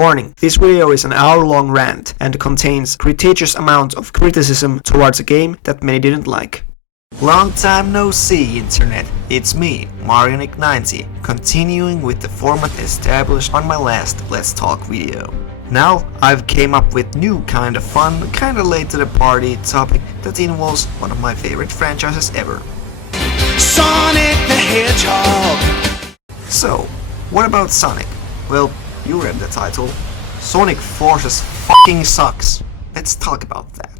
Warning, this video is an hour-long rant and contains gratuitous amount of criticism towards a game that many didn't like. Long time no see, internet. It's me, Marionik90, continuing with the format established on my last Let's Talk video. Now I've came up with new kind of fun, kinda late to the party topic that involves one of my favorite franchises ever. Sonic the Hedgehog! So, what about Sonic? Well, you read the title. Sonic Forces fucking sucks. Let's talk about that.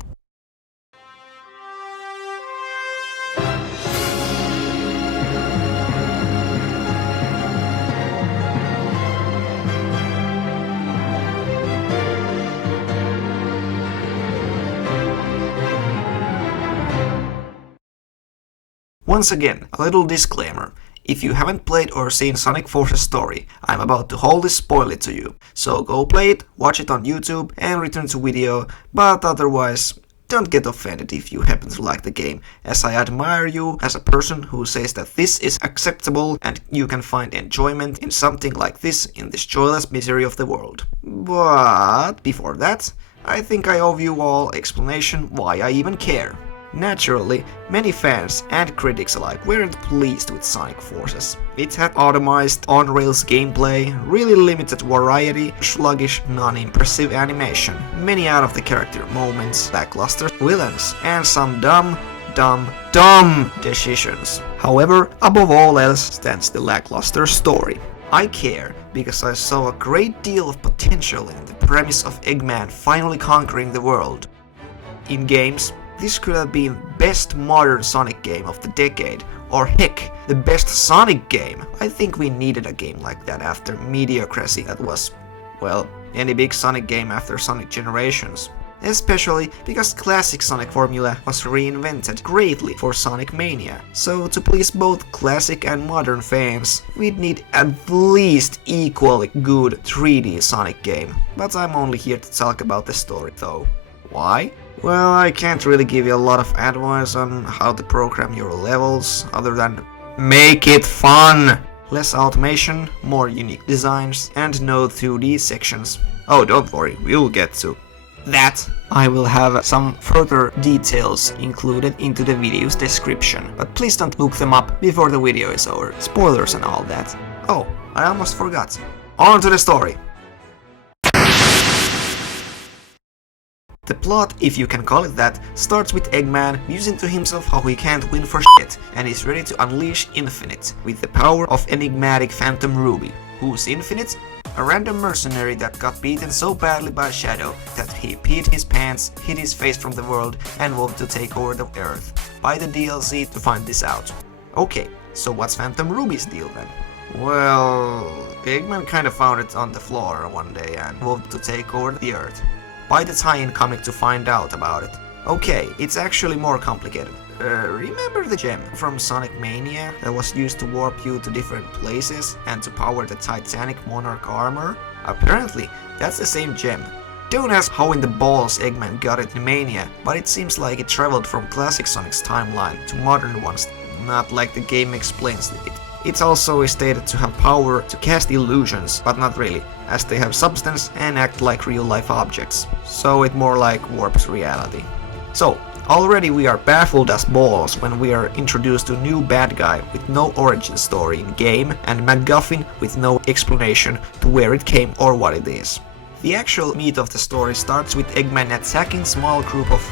Once again, a little disclaimer. If you haven't played or seen Sonic Forces story, I'm about to wholly spoil it to you. So go play it, watch it on YouTube and return to video, but otherwise, don't get offended if you happen to like the game, as I admire you as a person who says that this is acceptable and you can find enjoyment in something like this in this joyless misery of the world. But before that, I think I owe you all explanation why I even care. Naturally, many fans and critics alike weren't pleased with Sonic Forces. It had automized, on-rails gameplay, really limited variety, sluggish, non-impressive animation, many out-of-the-character moments, lackluster villains, and some dumb decisions. However, above all else stands the lackluster story. I care because I saw a great deal of potential in the premise of Eggman finally conquering the world. In games, this could have been best modern Sonic game of the decade, or heck, the best Sonic game. I think we needed a game like that after mediocrity that was, well, any big Sonic game after Sonic Generations. Especially because classic Sonic formula was reinvented greatly for Sonic Mania. So to please both classic and modern fans, we'd need at least equally good 3D Sonic game. But I'm only here to talk about the story though. Why? Well, I can't really give you a lot of advice on how to program your levels, other than make it fun! Less automation, more unique designs, and no 2D sections. Oh, don't worry, we'll get to that. I will have some further details included into the video's description, but please don't look them up before the video is over. Spoilers and all that. Oh, I almost forgot. On to the story! The plot, if you can call it that, starts with Eggman musing to himself how he can't win for shit and is ready to unleash Infinite with the power of enigmatic Phantom Ruby. Who's Infinite? A random mercenary that got beaten so badly by Shadow that he peed his pants, hid his face from the world and vowed to take over the Earth. Buy the DLC to find this out. Okay, so what's Phantom Ruby's deal then? Well, Eggman kinda found it on the floor one day and vowed to take over the Earth. Buy the tie-in comic to find out about it. Okay, it's actually more complicated. Remember the gem from Sonic Mania that was used to warp you to different places and to power the Titanic Monarch armor? Apparently, that's the same gem. Don't ask how in the balls Eggman got it in Mania, but it seems like it traveled from classic Sonic's timeline to modern ones, not like the game explains it. It's also stated to have power to cast illusions, but not really, as they have substance and act like real-life objects. So it more like warps reality. So, already we are baffled as balls when we are introduced to a new bad guy with no origin story in game and MacGuffin with no explanation to where it came or what it is. The actual meat of the story starts with Eggman attacking small group of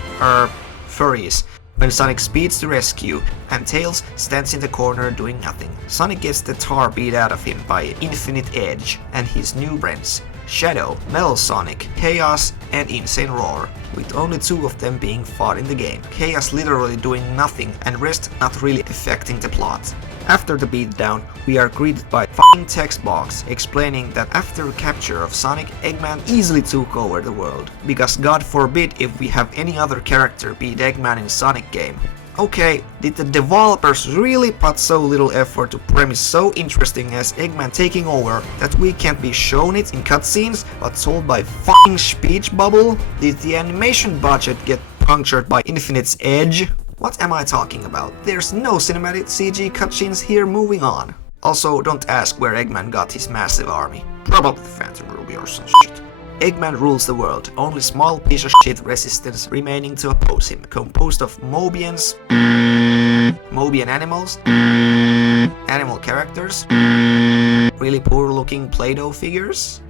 furries, when Sonic speeds to rescue, and Tails stands in the corner doing nothing. Sonic gets the tar beat out of him by Infinite Edge and his new friends, Shadow, Metal Sonic, Chaos, and Insane Roar, with only two of them being fought in the game. Chaos literally doing nothing and rest not really affecting the plot. After the beatdown, we are greeted by a fucking text box explaining that after capture of Sonic, Eggman easily took over the world, because God forbid if we have any other character beat Eggman in Sonic game. Okay, did the developers really put so little effort to premise so interesting as Eggman taking over that we can't be shown it in cutscenes but told by fucking speech bubble? Did the animation budget get punctured by Infinite's Edge? What am I talking about? There's no cinematic CG cutscenes here, moving on. Also, don't ask where Eggman got his massive army. Probably the Phantom Ruby or some shit. Eggman rules the world, only small piece of shit resistance remaining to oppose him, composed of Mobians, Mobian animals, animal characters, really poor looking Play-Doh figures.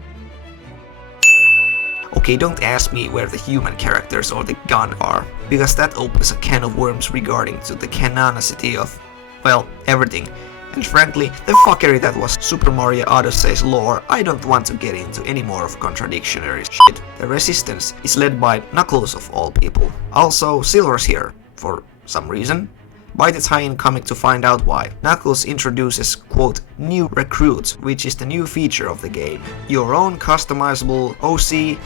Okay, don't ask me where the human characters or the gun are, because that opens a can of worms regarding to the canonicity of, well, everything. And frankly, the fuckery that was Super Mario Odyssey's lore, I don't want to get into any more of contradictionary shit. The Resistance is led by Knuckles of all people. Also, Silver's here, for some reason. Buy the tie-in comic to find out why. Knuckles introduces, quote, new recruits, which is the new feature of the game. Your own customizable OC,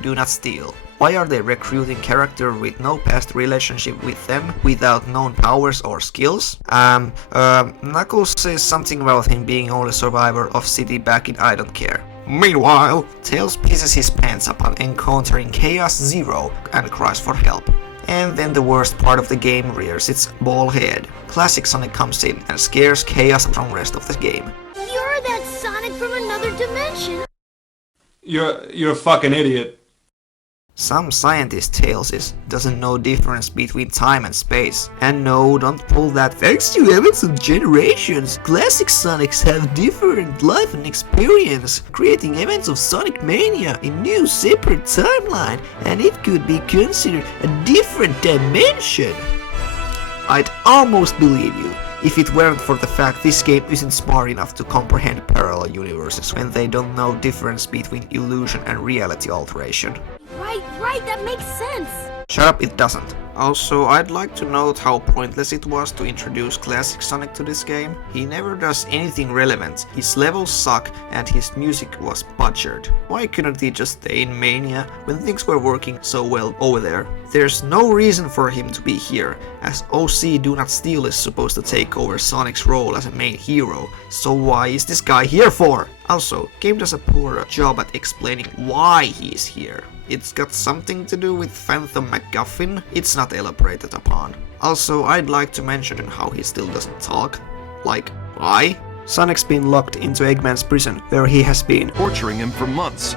#do not steal. Why are they recruiting character with no past relationship with them, without known powers or skills? Knuckles says something about him being only survivor of city back in I Don't Care. Meanwhile, Tails pisses his pants upon encountering Chaos Zero and cries for help. And then the worst part of the game rears its bald head. Classic Sonic comes in and scares Chaos from the rest of the game. You're that Sonic from another dimension. You're a fucking idiot. Some scientist Tails doesn't know difference between time and space. And no, don't pull that thanks to events of generations. Classic Sonics have different life and experience, creating events of Sonic Mania in new separate timeline, and it could be considered a different dimension. I'd almost believe you if it weren't for the fact this game isn't smart enough to comprehend parallel universes when they don't know difference between illusion and reality alteration. Right, that makes sense. Shut up, it doesn't. Also, I'd like to note how pointless it was to introduce Classic Sonic to this game. He never does anything relevant, his levels suck, and his music was butchered. Why couldn't he just stay in Mania when things were working so well over there? There's no reason for him to be here, as OC Do Not Steal is supposed to take over Sonic's role as a main hero, so why is this guy here for? Also, game does a poor job at explaining why he is here. It's got something to do with Phantom MacGuffin, it's not elaborated upon. Also, I'd like to mention how he still doesn't talk. Like, why? Sonic's been locked into Eggman's prison, where he has been torturing him for months.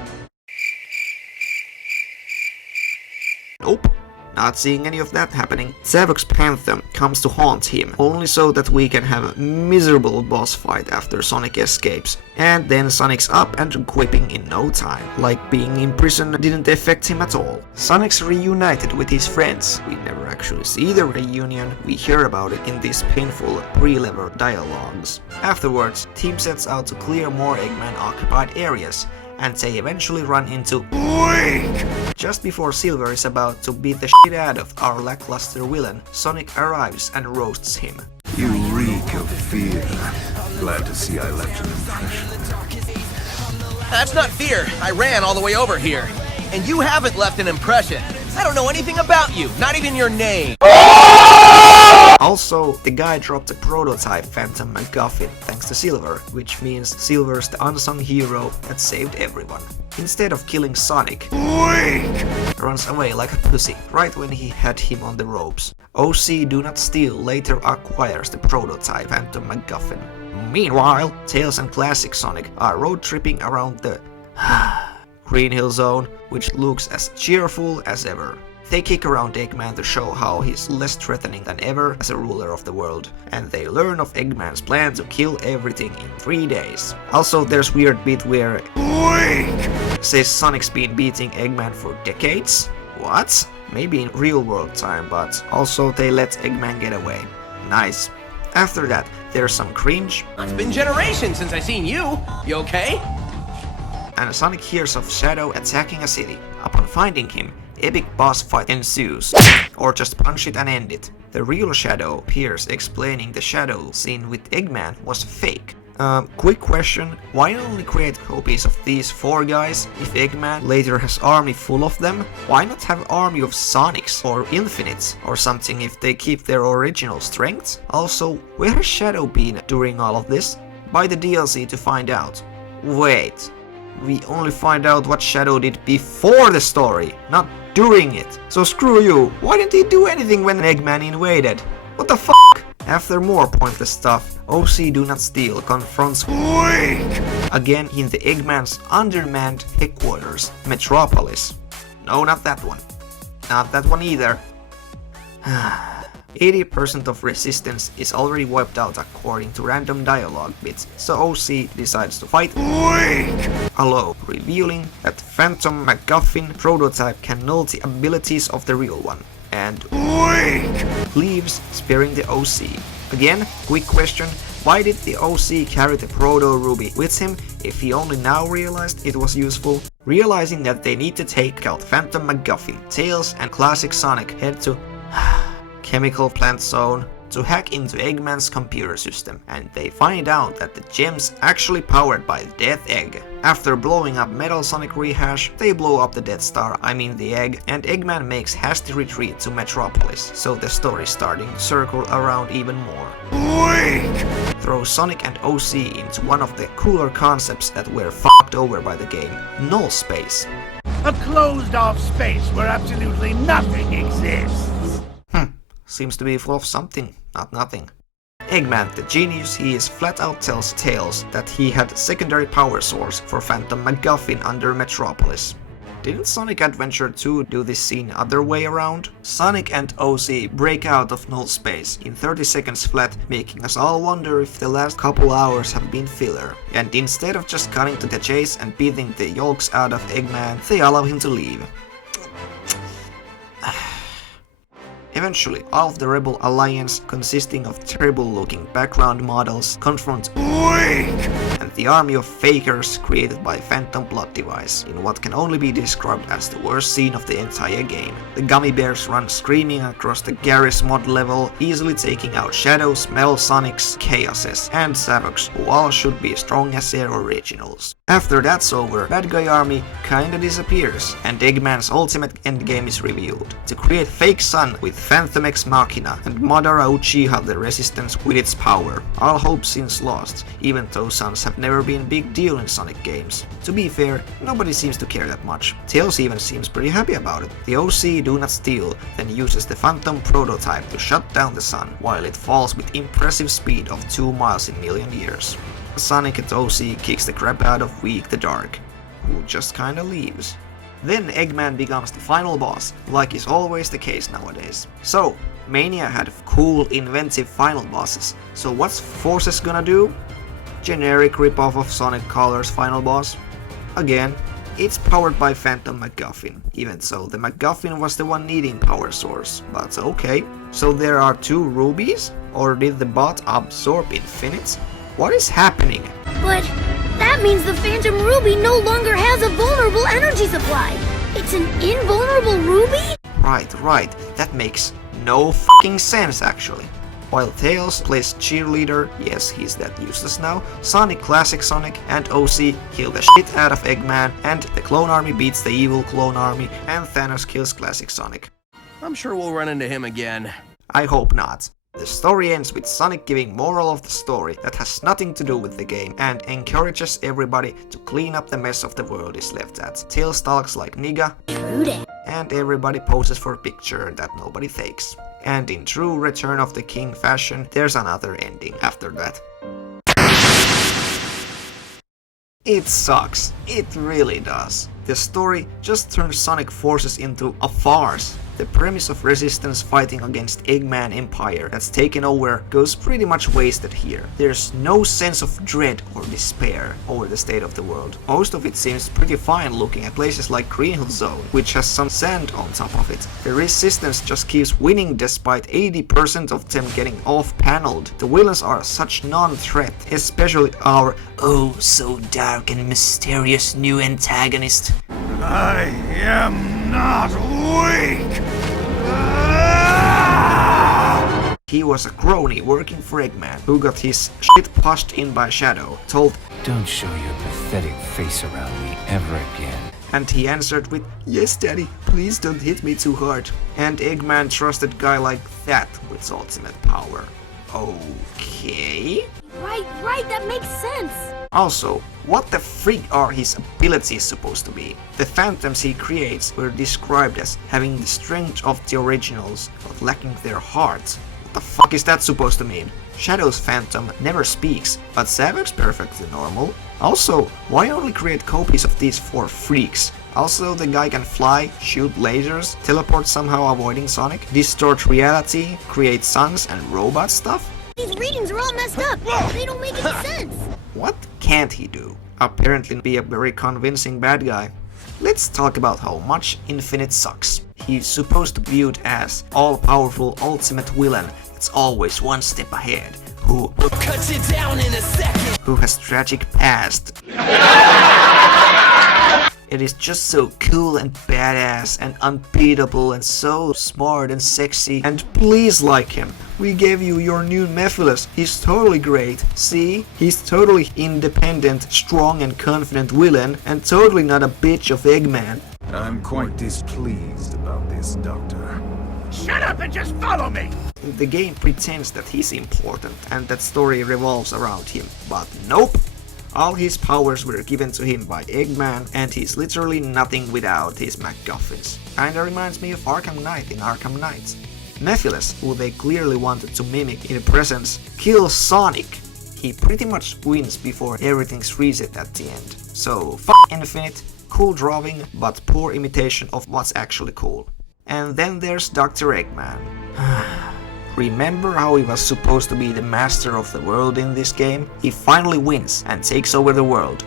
Nope. Not seeing any of that happening. Zavok's Phantom comes to haunt him, only so that we can have a miserable boss fight after Sonic escapes. And then Sonic's up and quipping in no time, like being in prison didn't affect him at all. Sonic's reunited with his friends. We never actually see the reunion, we hear about it in these painful pre-level dialogues. Afterwards, team sets out to clear more Eggman-occupied areas, and they eventually run into Link! Just before Silver is about to beat the shit out of our lackluster villain, Sonic arrives and roasts him. You reek of fear. Glad to see I left an impression. That's not fear. I ran all the way over here. And you haven't left an impression. I don't know anything about you, not even your name. Also, the guy dropped a prototype Phantom MacGuffin thanks to Silver, which means Silver's the unsung hero that saved everyone. Instead of killing Sonic, Link runs away like a pussy right when he had him on the ropes. OC Do Not Steal later acquires the prototype Phantom MacGuffin. Meanwhile, Tails and Classic Sonic are road tripping around the Green Hill Zone, which looks as cheerful as ever. They kick around Eggman to show how he's less threatening than ever as a ruler of the world, and they learn of Eggman's plan to kill everything in 3 days. Also, there's weird bit where Link says Sonic's been beating Eggman for decades? What? Maybe in real world time, but also they let Eggman get away. Nice. After that, there's some cringe. It's been generations since I seen you. You okay? And Sonic hears of Shadow attacking a city. Upon finding him, epic boss fight ensues. Or just punch it and end it. The real Shadow appears explaining the Shadow scene with Eggman was fake. Quick question, why only create copies of these 4 guys if Eggman later has army full of them? Why not have army of Sonics or Infinites or something if they keep their original strengths? Also, where has Shadow been during all of this? Buy the DLC to find out. Wait, we only find out what Shadow did before the story, not during it. So screw you, why didn't he do anything when Eggman invaded? What the fuck? After more pointless stuff, OC Do Not Steal confronts again in the Eggman's undermanned headquarters, Metropolis. No, not that one. Not that one either. 80% of resistance is already wiped out according to random dialogue bits, so OC decides to fight alone, revealing that Phantom MacGuffin prototype can null the abilities of the real one, and leaves, sparing the OC. Again, quick question, why did the OC carry the Proto Ruby with him if he only now realized it was useful? Realizing that they need to take out Phantom MacGuffin, Tails and Classic Sonic head to Chemical Plant Zone to hack into Eggman's computer system, and they find out that the gem's actually powered by the Death Egg. After blowing up Metal Sonic Rehash, they blow up the Death Star, the egg, and Eggman makes hasty retreat to Metropolis, so the story's starting to circle around even more. Throw Sonic and OC into one of the cooler concepts that were fucked over by the game, null space. A closed-off space where absolutely nothing exists. Seems to be full of something, not nothing. Eggman, the genius he is, flat out tells Tails that he had a secondary power source for Phantom MacGuffin under Metropolis. Didn't Sonic Adventure 2 do this scene other way around? Sonic and OC break out of null space in 30 seconds flat, making us all wonder if the last couple hours have been filler. And instead of just cutting to the chase and beating the yolks out of Eggman, they allow him to leave. Eventually, all of the Rebel Alliance, consisting of terrible-looking background models, confront and the army of fakers created by Phantom Blood Device, in what can only be described as the worst scene of the entire game. The gummy bears run screaming across the Garry's mod level, easily taking out Shadows, Metal Sonics, Chaoses, and Savox, who all should be strong as their originals. After that's over, Bad Guy Army kinda disappears, and Eggman's ultimate endgame is revealed: to create fake sun with Phantom Ex Machina and Madara Uchiha the Resistance with its power. All hope seems lost, even though suns have never been a big deal in Sonic games. To be fair, nobody seems to care that much. Tails even seems pretty happy about it. The OC Do Not Steal then uses the Phantom prototype to shut down the sun, while it falls with impressive speed of 2 miles in a million years. Sonic and OC kicks the crap out of Weak the Dark, who just kinda leaves. Then Eggman becomes the final boss, like is always the case nowadays. So, Mania had cool, inventive final bosses, so what's Forces gonna do? Generic ripoff of Sonic Color's final boss? Again, it's powered by Phantom MacGuffin, even so the MacGuffin was the one needing power source, but okay. So there are 2 rubies? Or did the bot absorb infinite? What is happening? But that means the Phantom Ruby no longer has a vulnerable energy supply. It's an invulnerable ruby? Right, that makes no fucking sense actually. While Tails plays cheerleader, yes, he's that useless now, Sonic, Classic Sonic, and OC kill the shit out of Eggman, and the Clone Army beats the evil Clone Army, and Thanos kills Classic Sonic. I'm sure we'll run into him again. I hope not. The story ends with Sonic giving moral of the story that has nothing to do with the game and encourages everybody to clean up the mess of the world is left at. Tails talks like nigga, and everybody poses for a picture that nobody takes. And in true Return of the King fashion, there's another ending after that. It sucks. It really does. The story just turns Sonic Forces into a farce. The premise of Resistance fighting against Eggman Empire that's taken over goes pretty much wasted here. There's no sense of dread or despair over the state of the world. Most of it seems pretty fine looking at places like Green Hill Zone, which has some sand on top of it. The Resistance just keeps winning despite 80% of them getting off-paneled. The villains are such non-threat, especially our oh so dark and mysterious new antagonist. I am not weak! He was a crony working for Eggman, who got his shit pushed in by Shadow, told Don't show your pathetic face around me ever again. and he answered with, "Yes daddy, please don't hit me too hard." And Eggman trusted guy like that with ultimate power. Okay? Right, that makes sense. Also, what the freak are his abilities supposed to be? The phantoms he creates were described as having the strength of the originals, but lacking their hearts. The fuck is that supposed to mean? Shadow's phantom never speaks, but Savag's perfectly normal. Also, why only create copies of these 4 freaks? Also, the guy can fly, shoot lasers, teleport somehow avoiding Sonic, distort reality, create songs and robot stuff? These readings are all messed up. They don't make any sense. What can't he do? Apparently be a very convincing bad guy. Let's talk about how much Infinite sucks. He's supposed to be viewed as all-powerful ultimate villain that's always one step ahead, who has tragic past. It is just so cool and badass and unbeatable and so smart and sexy, and please like him. We gave you your new Mephiles. He's totally great. See? He's totally independent, strong and confident villain, and totally not a bitch of Eggman. I'm quite displeased about this, Doctor. Shut up and just follow me! The game pretends that he's important and that story revolves around him, but nope. All his powers were given to him by Eggman, and he's literally nothing without his MacGuffins. Kinda reminds me of Arkham Knight in Arkham Knight. Mephiles, who they clearly wanted to mimic in presence, kills Sonic. He pretty much wins before everything's reset at the end. So fuck Infinite, cool drawing, but poor imitation of what's actually cool. And then there's Dr. Eggman. Remember how he was supposed to be the master of the world in this game? He finally wins and takes over the world.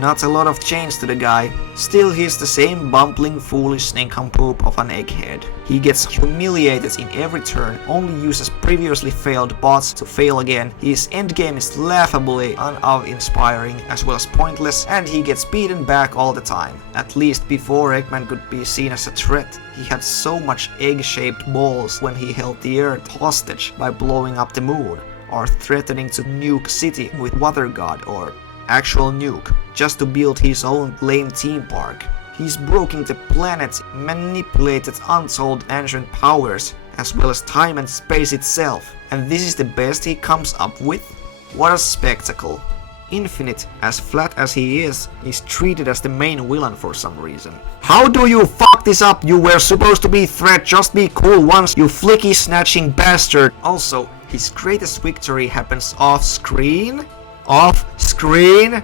Not a lot of change to the guy. Still, he's the same bumbling, foolish nincompoop of an egghead. He gets humiliated in every turn, only uses previously failed bots to fail again. His endgame is laughably uninspiring as well as pointless, and he gets beaten back all the time. At least before Eggman could be seen as a threat. He had so much egg-shaped balls when he held the Earth hostage by blowing up the moon, or threatening to nuke city with Water God, or actual nuke, just to build his own lame theme park. He's broken the planet, manipulated untold ancient powers, as well as time and space itself. And this is the best he comes up with? What a spectacle. Infinite, as flat as he is treated as the main villain for some reason. How do you fuck this up? You were supposed to be threat, just be cool once, you flicky snatching bastard. Also, his greatest victory happens off screen? Off screen?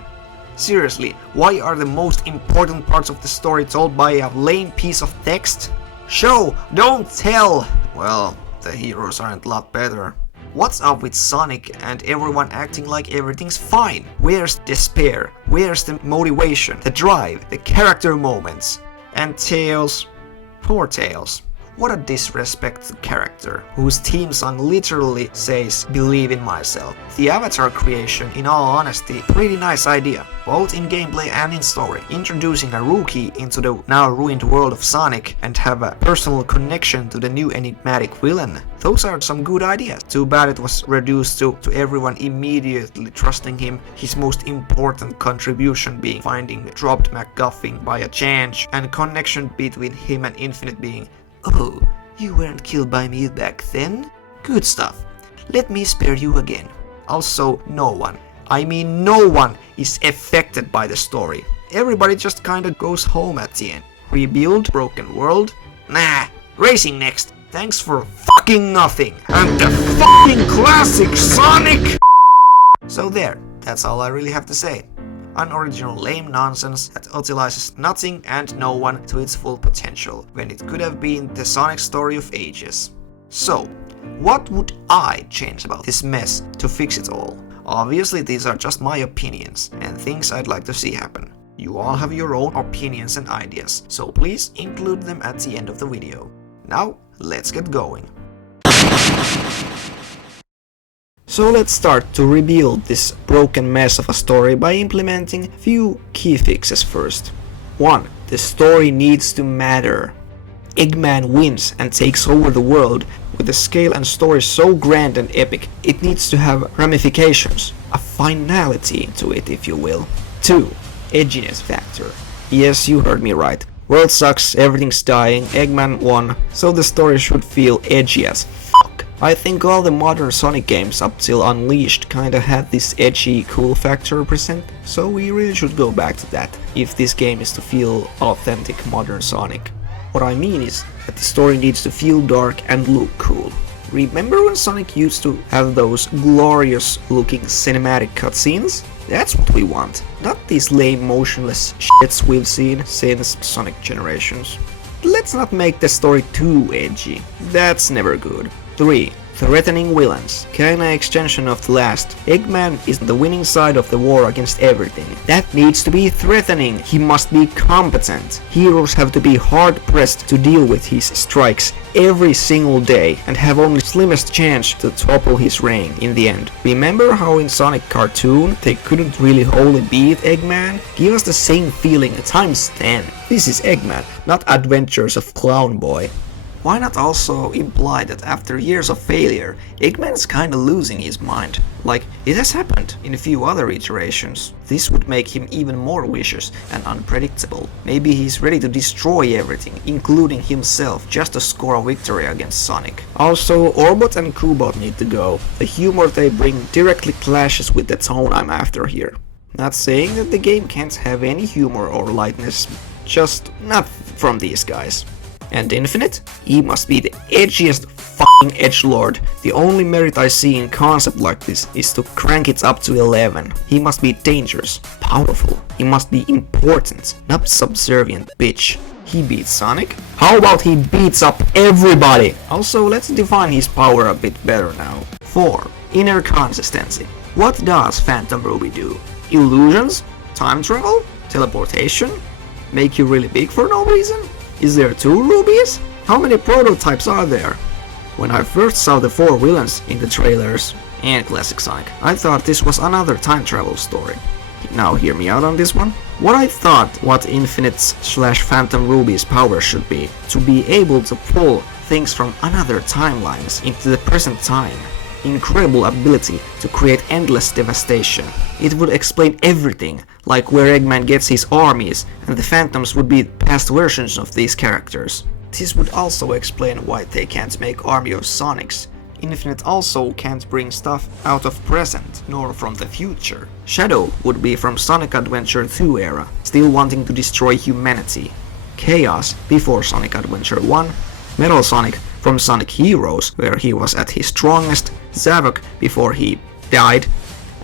Seriously, why are the most important parts of the story told by a lame piece of text? Show, don't tell! Well, the heroes aren't a lot better. What's up with Sonic and everyone acting like everything's fine? Where's despair? Where's the motivation, the drive, the character moments? And Tails? Poor Tails. What a disrespect to character, whose theme song literally says "believe in myself." The avatar creation, in all honesty, pretty nice idea, both in gameplay and in story. Introducing a rookie into the now ruined world of Sonic and have a personal connection to the new enigmatic villain. Those are some good ideas. Too bad it was reduced to everyone immediately trusting him, his most important contribution being finding dropped MacGuffin by a chance, and connection between him and Infinite being, "Oh, you weren't killed by me back then? Good stuff. Let me spare you again." Also, no one, I mean no one, is affected by the story. Everybody just kinda goes home at the end. Rebuild, broken world? Nah, racing next. Thanks for fucking nothing. And the fucking classic Sonic! So there, that's all I really have to say. Unoriginal lame nonsense that utilizes nothing and no one to its full potential, when it could have been the Sonic story of ages. So, what would I change about this mess to fix it all? Obviously these are just my opinions, and things I'd like to see happen. You all have your own opinions and ideas, so please include them at the end of the video. Now, let's get going. So let's start to rebuild this broken mess of a story by implementing a few key fixes first. 1. The story needs to matter. Eggman wins and takes over the world with a scale and story so grand and epic, it needs to have ramifications, a finality to it if you will. 2. Edginess factor. Yes, you heard me right. World sucks, everything's dying, Eggman won, so the story should feel edgy as fuck. I think all the modern Sonic games up till Unleashed kinda had this edgy cool factor present, so we really should go back to that, if this game is to feel authentic modern Sonic. What I mean is that the story needs to feel dark and look cool. Remember when Sonic used to have those glorious looking cinematic cutscenes? That's what we want, not these lame motionless shits we've seen since Sonic Generations. Let's not make the story too edgy, that's never good. 3. Threatening villains. Kinda extension of the last. Eggman is the winning side of the war against everything. That needs to be threatening. He must be competent. Heroes have to be hard pressed to deal with his strikes every single day and have only slimmest chance to topple his reign in the end. Remember how in Sonic cartoon they couldn't really wholly beat Eggman? Give us the same feeling times 10. This is Eggman, not Adventures of Clown Boy. Why not also imply that after years of failure, Eggman's kinda losing his mind? Like, it has happened in a few other iterations. This would make him even more vicious and unpredictable. Maybe he's ready to destroy everything, including himself, just to score a victory against Sonic. Also, Orbot and Kubot need to go. The humor they bring directly clashes with the tone I'm after here. Not saying that the game can't have any humor or lightness, just not from these guys. And Infinite? He must be the edgiest fucking edgelord. The only merit I see in concept like this is to crank it up to 11. He must be dangerous, powerful. He must be important, not subservient bitch. He beats Sonic? How about he beats up everybody? Also, let's define his power a bit better now. 4. Inner consistency. What does Phantom Ruby do? Illusions? Time travel? Teleportation? Make you really big for no reason? Is there 2 rubies? How many prototypes are there? When I first saw the 4 villains in the trailers and Classic Sonic, I thought this was another time travel story. Now hear me out on this one. What I thought what Infinite's/Phantom Ruby's power should be, to be able to pull things from another timelines into the present time. Incredible ability to create endless devastation. It would explain everything, like where Eggman gets his armies, and the Phantoms would be past versions of these characters. This would also explain why they can't make army of Sonics. Infinite also can't bring stuff out of present, nor from the future. Shadow would be from Sonic Adventure 2 era, still wanting to destroy humanity. Chaos before Sonic Adventure 1. Metal Sonic from Sonic Heroes, where he was at his strongest, Zavok before he died,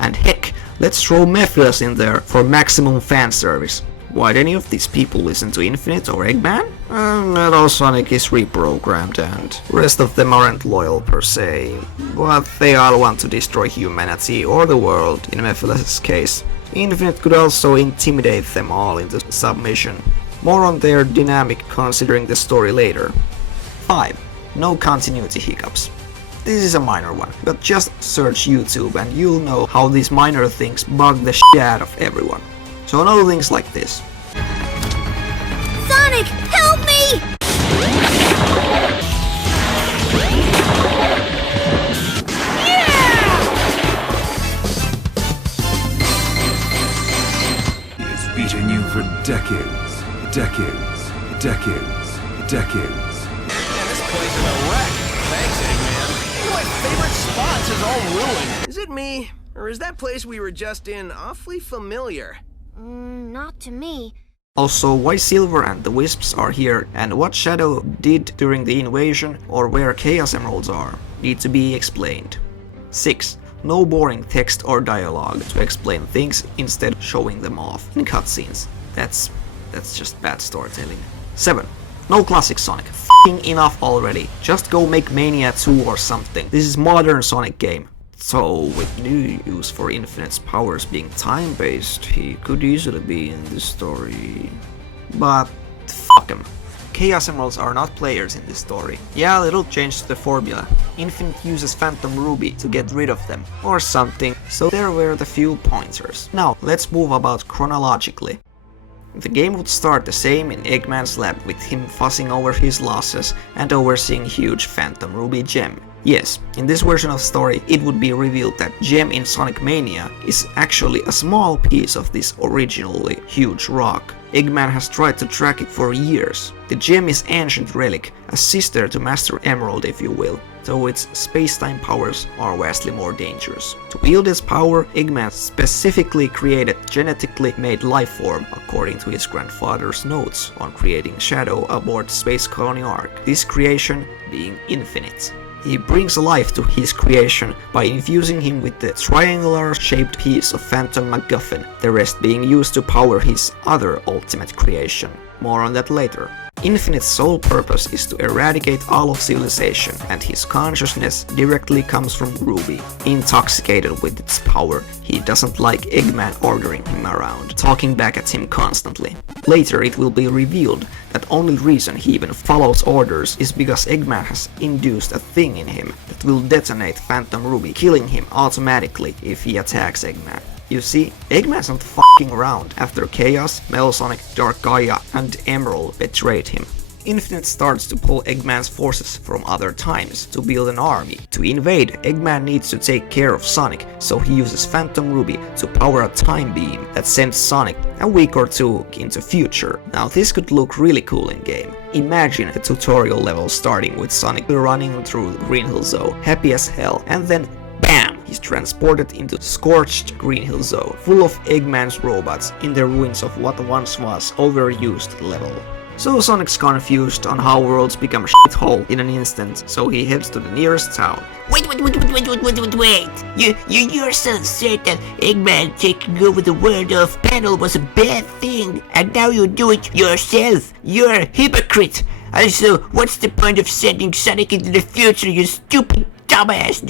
and heck, let's throw Mephiles in there for maximum fan service. Why'd any of these people listen to Infinite or Eggman? Metal Sonic is reprogrammed and rest of them aren't loyal per se, but they all want to destroy humanity or the world in Mephiles' case. Infinite could also intimidate them all into submission. More on their dynamic considering the story later. 5. No continuity hiccups. This is a minor one, but just search YouTube and you'll know how these minor things bug the shit out of everyone. So know things like this. Sonic, help me! He has beaten you for decades, decades, decades, decades. This place is a wreck. Thanks, Eggman. My favorite spots is all ruined. Is it me? Or is that place we were just in awfully familiar? Not to me. Also, why Silver and the Wisps are here and what Shadow did during the invasion or where Chaos Emeralds are need to be explained. 6. No boring text or dialogue to explain things, instead showing them off in cutscenes. That's just bad storytelling. 7. No classic Sonic. F***ing enough already. Just go make Mania 2 or something. This is modern Sonic game. So, with new use for Infinite's powers being time-based, he could easily be in this story. But fuck him. Chaos Emeralds are not players in this story. Yeah, a little change to the formula. Infinite uses Phantom Ruby to get rid of them, or something, so there were the few pointers. Now, let's move about chronologically. The game would start the same in Eggman's lab with him fussing over his losses and overseeing huge Phantom Ruby gem. Yes, in this version of story it would be revealed that gem in Sonic Mania is actually a small piece of this originally huge rock. Eggman has tried to track it for years. The gem is ancient relic, a sister to Master Emerald if you will, though its space-time powers are vastly more dangerous. To wield its power, Eggman specifically created genetically made life form according to his grandfather's notes on creating Shadow aboard Space Colony Ark, this creation being Infinite. He brings life to his creation by infusing him with the triangular-shaped piece of Phantom MacGuffin, the rest being used to power his other ultimate creation. More on that later. Infinite's sole purpose is to eradicate all of civilization, and his consciousness directly comes from Ruby. Intoxicated with its power, he doesn't like Eggman ordering him around, talking back at him constantly. Later it will be revealed that only reason he even follows orders is because Eggman has induced a thing in him that will detonate Phantom Ruby, killing him automatically if he attacks Eggman. You see, Eggman's not f***ing around after Chaos, Metal-Sonic, Dark Gaia and Emerald betrayed him. Infinite starts to pull Eggman's forces from other times to build an army. To invade, Eggman needs to take care of Sonic, so he uses Phantom Ruby to power a time beam that sends Sonic a week or two into future. Now this could look really cool in game. Imagine a tutorial level starting with Sonic running through Green Hill Zone, happy as hell, and then BAM! He's transported into scorched Green Hill Zone, full of Eggman's robots in the ruins of what once was overused level. So Sonic's confused on how worlds become a shithole in an instant, so he heads to the nearest town. Wait. You're so certain Eggman taking over the world of Panel was a bad thing, and now you do it yourself. You're a hypocrite. Also, what's the point of sending Sonic into the future, you stupid dumbass?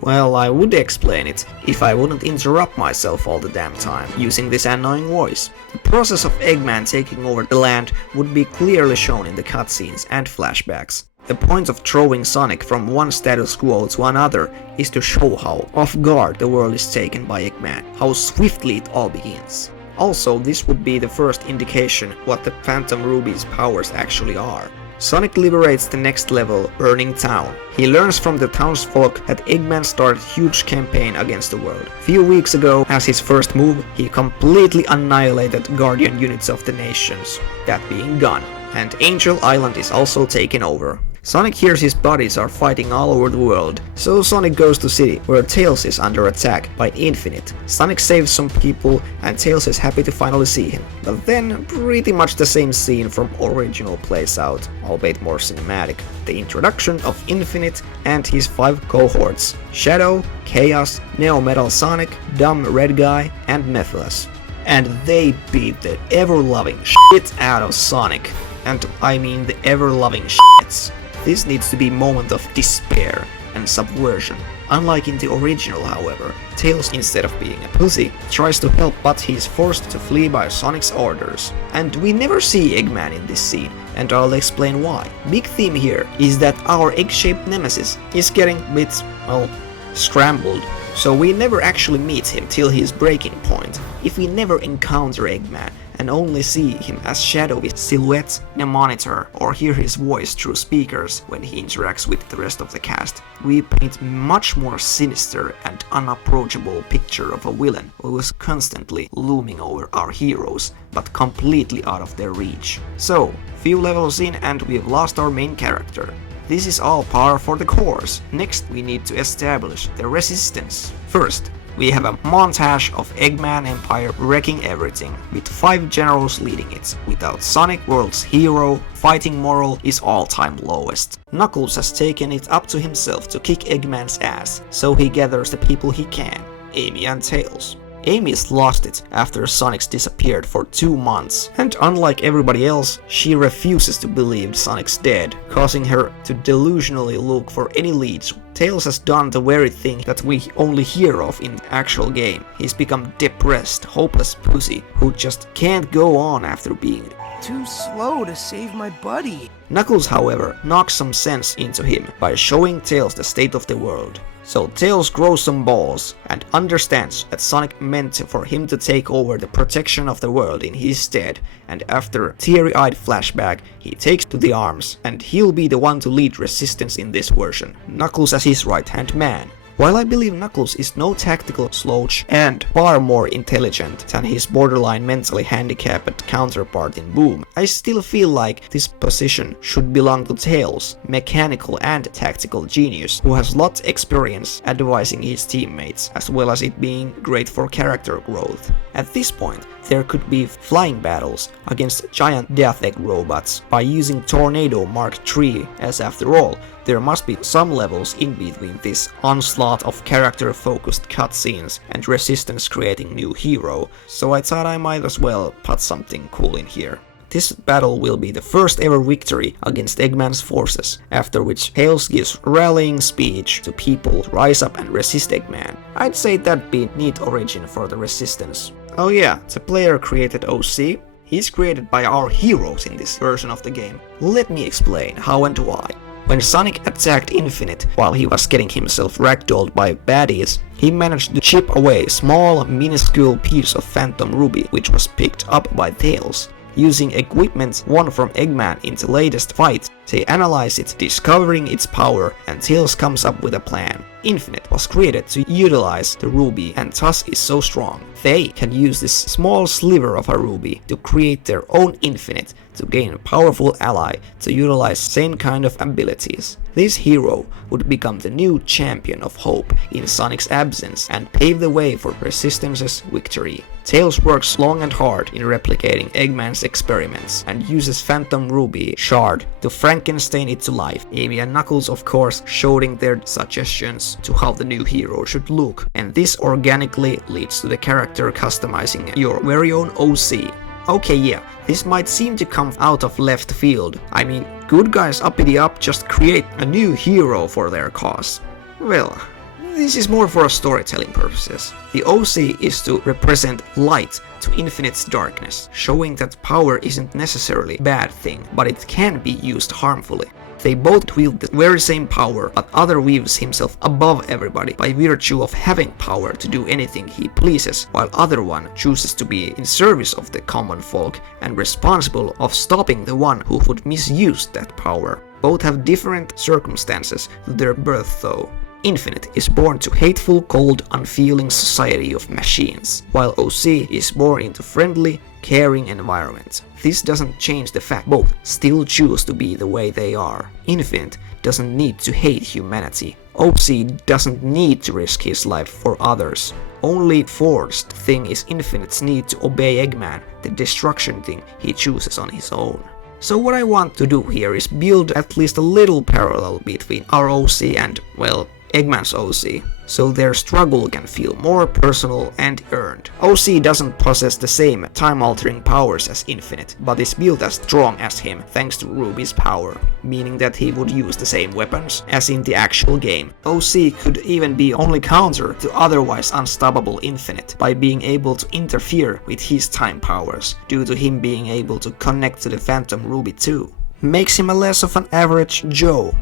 Well, I would explain it if I wouldn't interrupt myself all the damn time using this annoying voice. The process of Eggman taking over the land would be clearly shown in the cutscenes and flashbacks. The point of throwing Sonic from one status quo to another is to show how off guard the world is taken by Eggman, how swiftly it all begins. Also, this would be the first indication what the Phantom Ruby's powers actually are. Sonic liberates the next level, Burning Town. He learns from the townsfolk that Eggman started a huge campaign against the world. Few weeks ago, as his first move, he completely annihilated Guardian units of the nations, that being gone, and Angel Island is also taken over. Sonic hears his buddies are fighting all over the world, so Sonic goes to city where Tails is under attack by Infinite. Sonic saves some people and Tails is happy to finally see him. But then pretty much the same scene from original plays out, albeit more cinematic. The introduction of Infinite and his 5 cohorts: Shadow, Chaos, Neo Metal Sonic, Dumb Red Guy and Mephiles. And they beat the ever-loving shit out of Sonic. And I mean the ever-loving shits. This needs to be a moment of despair and subversion. Unlike in the original, however, Tails, instead of being a pussy, tries to help, but he's forced to flee by Sonic's orders. And we never see Eggman in this scene, and I'll explain why. Big theme here is that our egg-shaped nemesis is getting a bit, well, scrambled. So we never actually meet him till his breaking point. If we never encounter Eggman, and only see him as shadowy silhouette in a monitor or hear his voice through speakers when he interacts with the rest of the cast, we paint much more sinister and unapproachable picture of a villain who is constantly looming over our heroes, but completely out of their reach. So, few levels in and we've lost our main character. This is all par for the course. Next we need to establish the resistance. First, we have a montage of Eggman Empire wrecking everything, with 5 generals leading it. Without Sonic, world's hero, fighting moral is all-time lowest. Knuckles has taken it up to himself to kick Eggman's ass, so he gathers the people he can, Amy and Tails. Amy's lost it after Sonic's disappeared for 2 months, and unlike everybody else, she refuses to believe Sonic's dead, causing her to delusionally look for any leads. Tails has done the very thing that we only hear of in the actual game. He's become depressed, hopeless pussy who just can't go on after being Too slow to save my buddy. Knuckles, however, knocks some sense into him by showing Tails the state of the world. So Tails grows some balls and understands that Sonic meant for him to take over the protection of the world in his stead, and after a teary-eyed flashback, he takes to the arms, and he'll be the one to lead resistance in this version. Knuckles as his right-hand man. While I believe Knuckles is no tactical slouch and far more intelligent than his borderline mentally handicapped counterpart in Boom, I still feel like this position should belong to Tails, mechanical and tactical genius, who has lots of experience advising his teammates, as well as it being great for character growth. At this point, there could be flying battles against giant Death Egg robots by using Tornado Mark III, as after all, there must be some levels in between this onslaught of character-focused cutscenes and Resistance creating new hero, so I thought I might as well put something cool in here. This battle will be the first ever victory against Eggman's forces, after which Tails gives a rallying speech to people to rise up and resist Eggman. I'd say that'd be a neat origin for the Resistance. Oh yeah, the player created OC. He's created by our heroes in this version of the game. Let me explain how and why. When Sonic attacked Infinite while he was getting himself ragdolled by baddies, he managed to chip away a small, minuscule piece of Phantom Ruby which was picked up by Tails. Using equipment won from Eggman in the latest fight, they analyze it, discovering its power, and Tails comes up with a plan. Infinite was created to utilize the ruby and thus is so strong. They can use this small sliver of a ruby to create their own Infinite to gain a powerful ally to utilize same kind of abilities. This hero would become the new champion of hope in Sonic's absence and pave the way for Resistance's victory. Tails works long and hard in replicating Eggman's experiments and uses Phantom Ruby shard to Frankenstein it to life. Amy and Knuckles of course showing their suggestions to how the new hero should look, and this organically leads to the character customizing your very own OC. Okay, yeah, this might seem to come out of left field. I mean, good guys uppity up just create a new hero for their cause. Well, this is more for storytelling purposes. The OC is to represent light to Infinite's darkness, showing that power isn't necessarily a bad thing, but it can be used harmfully. They both wield the very same power, but other views himself above everybody by virtue of having power to do anything he pleases, while other one chooses to be in service of the common folk and responsible of stopping the one who would misuse that power. Both have different circumstances to their birth though. Infinite is born to hateful, cold, unfeeling society of machines, while OC is born into friendly, caring environment. This doesn't change the fact both still choose to be the way they are. Infinite doesn't need to hate humanity. OC doesn't need to risk his life for others. Only forced thing is Infinite's need to obey Eggman, the destruction thing he chooses on his own. So what I want to do here is build at least a little parallel between our OC and, well, Eggman's OC, so their struggle can feel more personal and earned. OC doesn't possess the same time-altering powers as Infinite, but is built as strong as him thanks to Ruby's power, meaning that he would use the same weapons as in the actual game. OC could even be only counter to otherwise unstoppable Infinite by being able to interfere with his time powers, due to him being able to connect to the Phantom Ruby too. Makes him a less of an average Joe.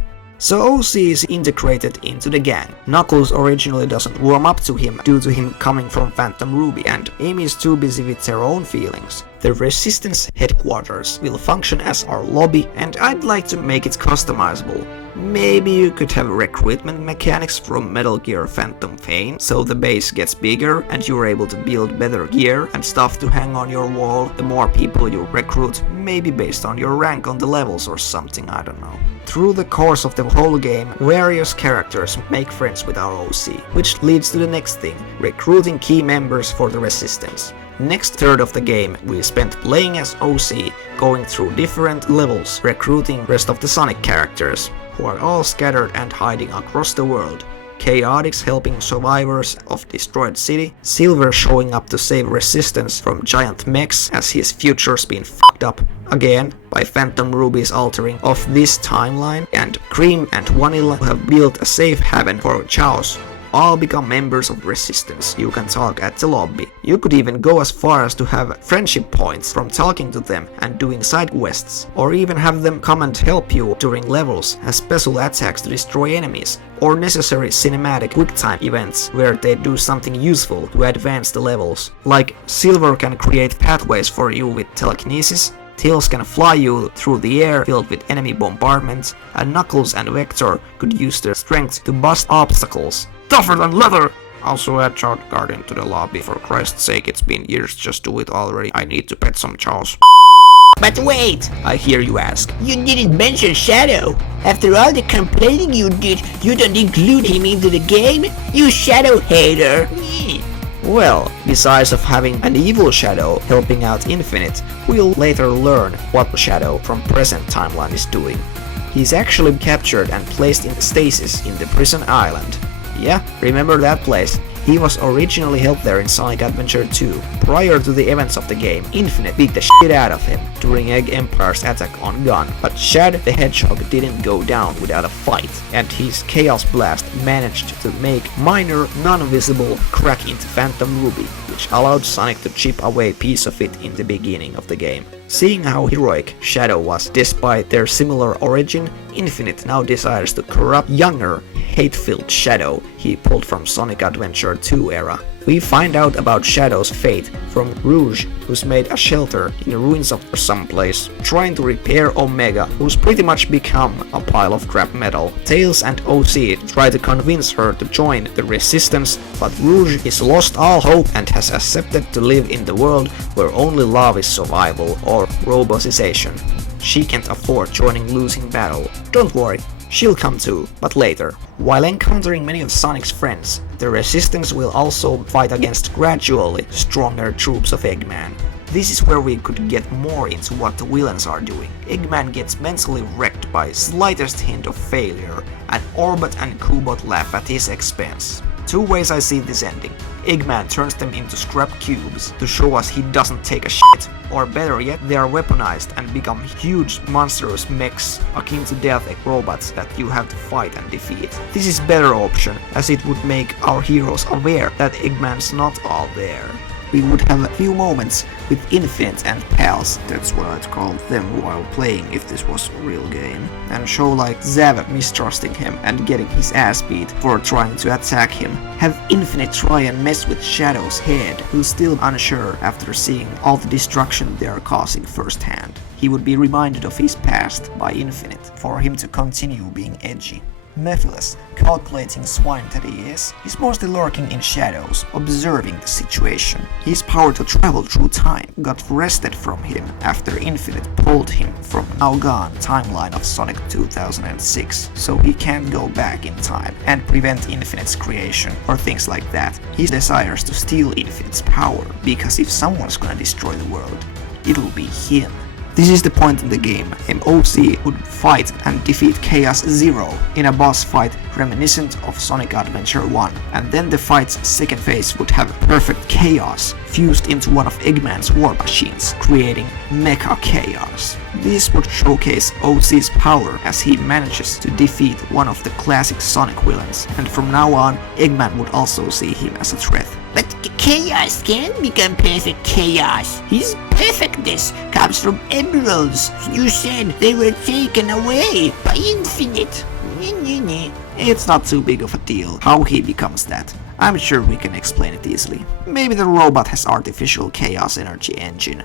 So OC is integrated into the gang. Knuckles originally doesn't warm up to him due to him coming from Phantom Ruby, and Amy is too busy with their own feelings. The Resistance headquarters will function as our lobby, and I'd like to make it customizable. Maybe you could have recruitment mechanics from Metal Gear Phantom Pain, so the base gets bigger and you're able to build better gear and stuff to hang on your wall the more people you recruit, maybe based on your rank on the levels or something, I don't know. Through the course of the whole game, various characters make friends with our OC, which leads to the next thing, recruiting key members for the Resistance. Next third of the game, we spent playing as OC, going through different levels, recruiting rest of the Sonic characters, who are all scattered and hiding across the world. Chaotix helping survivors of destroyed city, Silver showing up to save Resistance from giant mechs as his future's been fucked up again by Phantom Ruby's altering of this timeline, and Cream and Vanilla who have built a safe haven for Chaos. All become members of Resistance. You can talk at the lobby. You could even go as far as to have friendship points from talking to them and doing side quests, or even have them come and help you during levels as special attacks to destroy enemies, or necessary cinematic quick-time events where they do something useful to advance the levels. Like Silver can create pathways for you with telekinesis, Tails can fly you through the air filled with enemy bombardments, and Knuckles and Vector could use their strength to bust obstacles. tougher than leather! Also add Child Guardian to the lobby, for Christ's sake, it's been years, just do it already. I need to pet some chows. But wait, I hear you ask. you didn't mention Shadow. After all the complaining you did, you don't include him into the game? You Shadow hater. Well, besides of having an evil Shadow helping out Infinite, we'll later learn what the Shadow from present timeline is doing. He's actually captured and placed in stasis in the prison island. Yeah, remember that place? He was originally held there in Sonic Adventure 2. Prior to the events of the game, Infinite beat the shit out of him during Egg Empire's attack on Gun, but Shad the Hedgehog didn't go down without a fight, and his Chaos Blast managed to make minor, non-visible crack into Phantom Ruby, which allowed Sonic to chip away a piece of it in the beginning of the game. Seeing how heroic Shadow was despite their similar origin, Infinite now desires to corrupt younger, hate-filled Shadow he pulled from Sonic Adventure 2 era. We find out about Shadow's fate from Rouge, who's made a shelter in the ruins of someplace, trying to repair Omega, who's pretty much become a pile of crap metal. Tails and OC try to convince her to join the Resistance, but Rouge is lost all hope and has accepted to live in the world where only love is survival, or robotization. She can't afford joining losing battle. Don't worry, she'll come too, but later. While encountering many of Sonic's friends, the Resistance will also fight against gradually stronger troops of Eggman. This is where we could get more into what the villains are doing. Eggman gets mentally wrecked by slightest hint of failure, and Orbot and Kubot laugh at his expense. Two ways I see this ending. Eggman turns them into scrap cubes to show us he doesn't take a shit, or better yet, they are weaponized and become huge monstrous mechs akin to Death Egg robots that you have to fight and defeat. This is better option, as it would make our heroes aware that Eggman's not all there. We would have a few moments with Infinite and pals, that's what I'd call them while playing if this was a real game, and show like Zav mistrusting him and getting his ass beat for trying to attack him. Have Infinite try and mess with Shadow's head, who's still unsure after seeing all the destruction they are causing firsthand. He would be reminded of his past by Infinite for him to continue being edgy. Mephiles, calculating swine that he is mostly lurking in shadows, observing the situation. His power to travel through time got wrested from him after Infinite pulled him from now gone timeline of Sonic 2006, so he can't go back in time and prevent Infinite's creation or things like that. He desires to steal Infinite's power, because if someone's gonna destroy the world, it'll be him. This is the point in the game. MOC would fight and defeat Chaos Zero in a boss fight reminiscent of Sonic Adventure 1, and then the fight's second phase would have perfect chaos fused into one of Eggman's war machines, creating Mecha Chaos. This would showcase OC's power as he manages to defeat one of the classic Sonic villains, and from now on, Eggman would also see him as a threat. But chaos can become perfect chaos. His perfectness comes from emeralds. You said they were taken away by Infinite. It's not too big of a deal how he becomes that. I'm sure we can explain it easily. Maybe the robot has artificial chaos energy engine,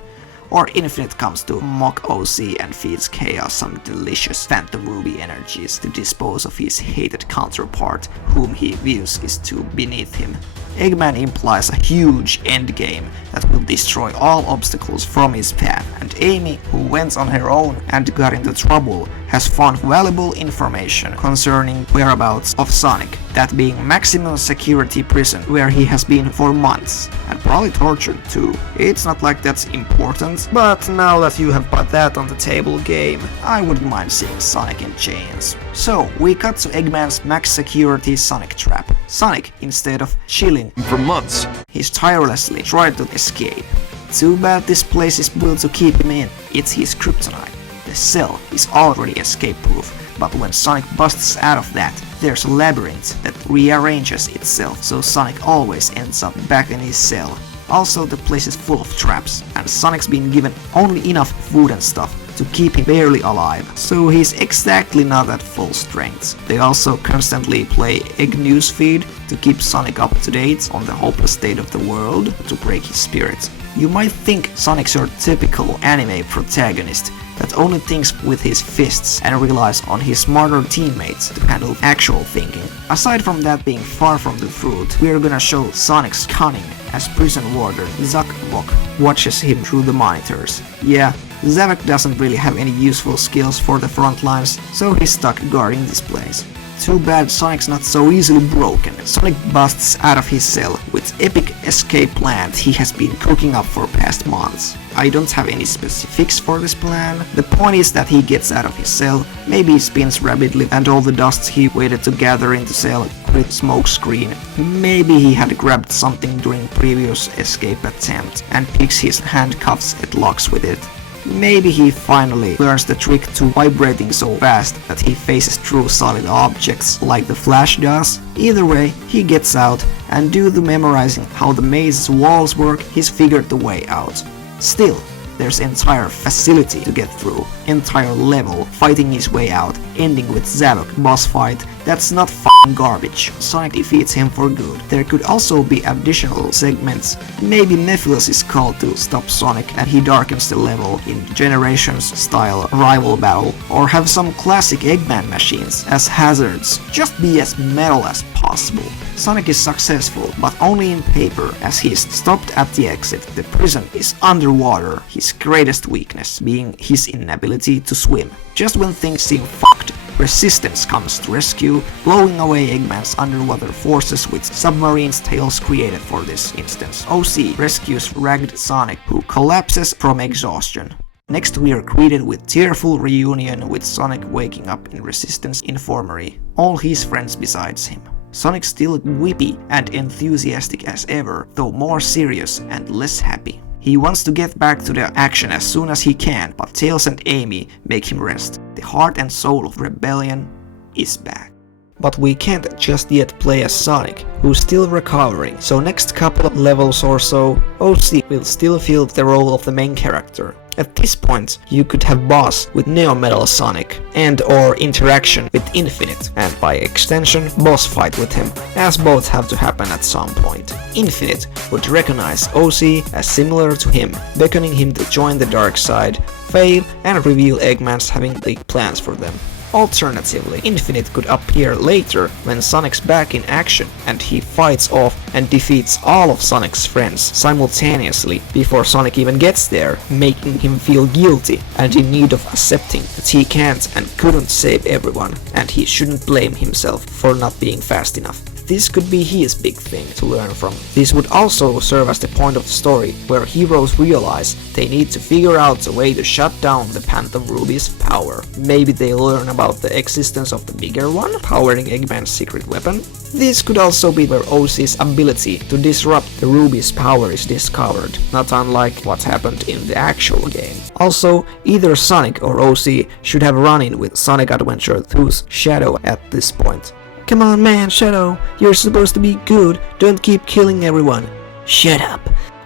or Infinite comes to mock OC and feeds Chaos some delicious Phantom Ruby energies to dispose of his hated counterpart, whom he views is too beneath him. Eggman implies a huge endgame that will destroy all obstacles from his path, and Amy, who went on her own and got into trouble, has found valuable information concerning whereabouts of Sonic, that being maximum security prison where he has been for months, and probably tortured too. It's not like that's important, but now that you have put that on the table game, I wouldn't mind seeing Sonic in chains. So we cut to Eggman's max security Sonic trap. Sonic, instead of chilling For months. he's tirelessly tried to escape. Too bad this place is built to keep him in. It's his kryptonite. The cell is already escape-proof, but when Sonic busts out of that, there's a labyrinth that rearranges itself, so Sonic always ends up back in his cell. Also, the place is full of traps, and Sonic's been given only enough food and stuff to keep him barely alive, so he's exactly not at full strength. They also constantly play Egg Newsfeed to keep Sonic up to date on the hopeless state of the world to break his spirit. You might think Sonic's your typical anime protagonist, that only thinks with his fists and relies on his smarter teammates to handle actual thinking. Aside from that being far from the truth, we're gonna show Sonic's cunning as prison warder Zavok watches him through the monitors. Yeah, Zavok doesn't really have any useful skills for the front lines, so he's stuck guarding this place. Too bad Sonic's not so easily broken. Sonic busts out of his cell with epic escape plan he has been cooking up for past months. I don't have any specifics for this plan. The point is that he gets out of his cell, maybe he spins rapidly and all the dust he waited to gather into cell with smoke screen. Maybe he had grabbed something during previous escape attempt and picks his handcuffs and locks with it. Maybe he finally learns the trick to vibrating so fast that he faces through solid objects like the Flash does. Either way, he gets out, and due to memorizing how the maze's walls work, he's figured the way out. Still, there's entire facility to get through, entire level fighting his way out, ending with Zavok boss fight. That's not f***ing garbage. Sonic defeats him for good. There could also be additional segments. Maybe Mephiles is called to stop Sonic and he darkens the level in Generations style rival battle, or have some classic Eggman machines as hazards. Just be as metal as possible. Sonic is successful, but only in paper, as he is stopped at the exit. The prison is underwater, his greatest weakness being his inability to swim. Just when things seem fucked, Resistance comes to rescue, blowing away Eggman's underwater forces with submarines tails created for this instance. OC rescues ragged Sonic, who collapses from exhaustion. Next we are greeted with tearful reunion with Sonic waking up in Resistance Infirmary, all his friends besides him. Sonic still whippy and enthusiastic as ever, though more serious and less happy. He wants to get back to the action as soon as he can, but Tails and Amy make him rest. The heart and soul of rebellion is back. But we can't just yet play as Sonic, who's still recovering, so next couple of levels or so, OC will still fill the role of the main character. At this point, you could have boss with Neo Metal Sonic, and or interaction with Infinite, and by extension, boss fight with him, as both have to happen at some point. Infinite would recognize OC as similar to him, beckoning him to join the dark side, fail, and reveal Eggman's having big plans for them. Alternatively, Infinite could appear later when Sonic's back in action and he fights off and defeats all of Sonic's friends simultaneously before Sonic even gets there, making him feel guilty and in need of accepting that he can't and couldn't save everyone, and he shouldn't blame himself for not being fast enough. This could be his big thing to learn from. This would also serve as the point of the story, where heroes realize they need to figure out a way to shut down the Phantom Ruby's power. Maybe they learn about the existence of the bigger one, powering Eggman's secret weapon. This could also be where OC's ability to disrupt the Ruby's power is discovered, not unlike what happened in the actual game. Also, either Sonic or OC should have run in with Sonic Adventure 2's Shadow at this point. Come on man, Shadow, you're supposed to be good, don't keep killing everyone. Shut up.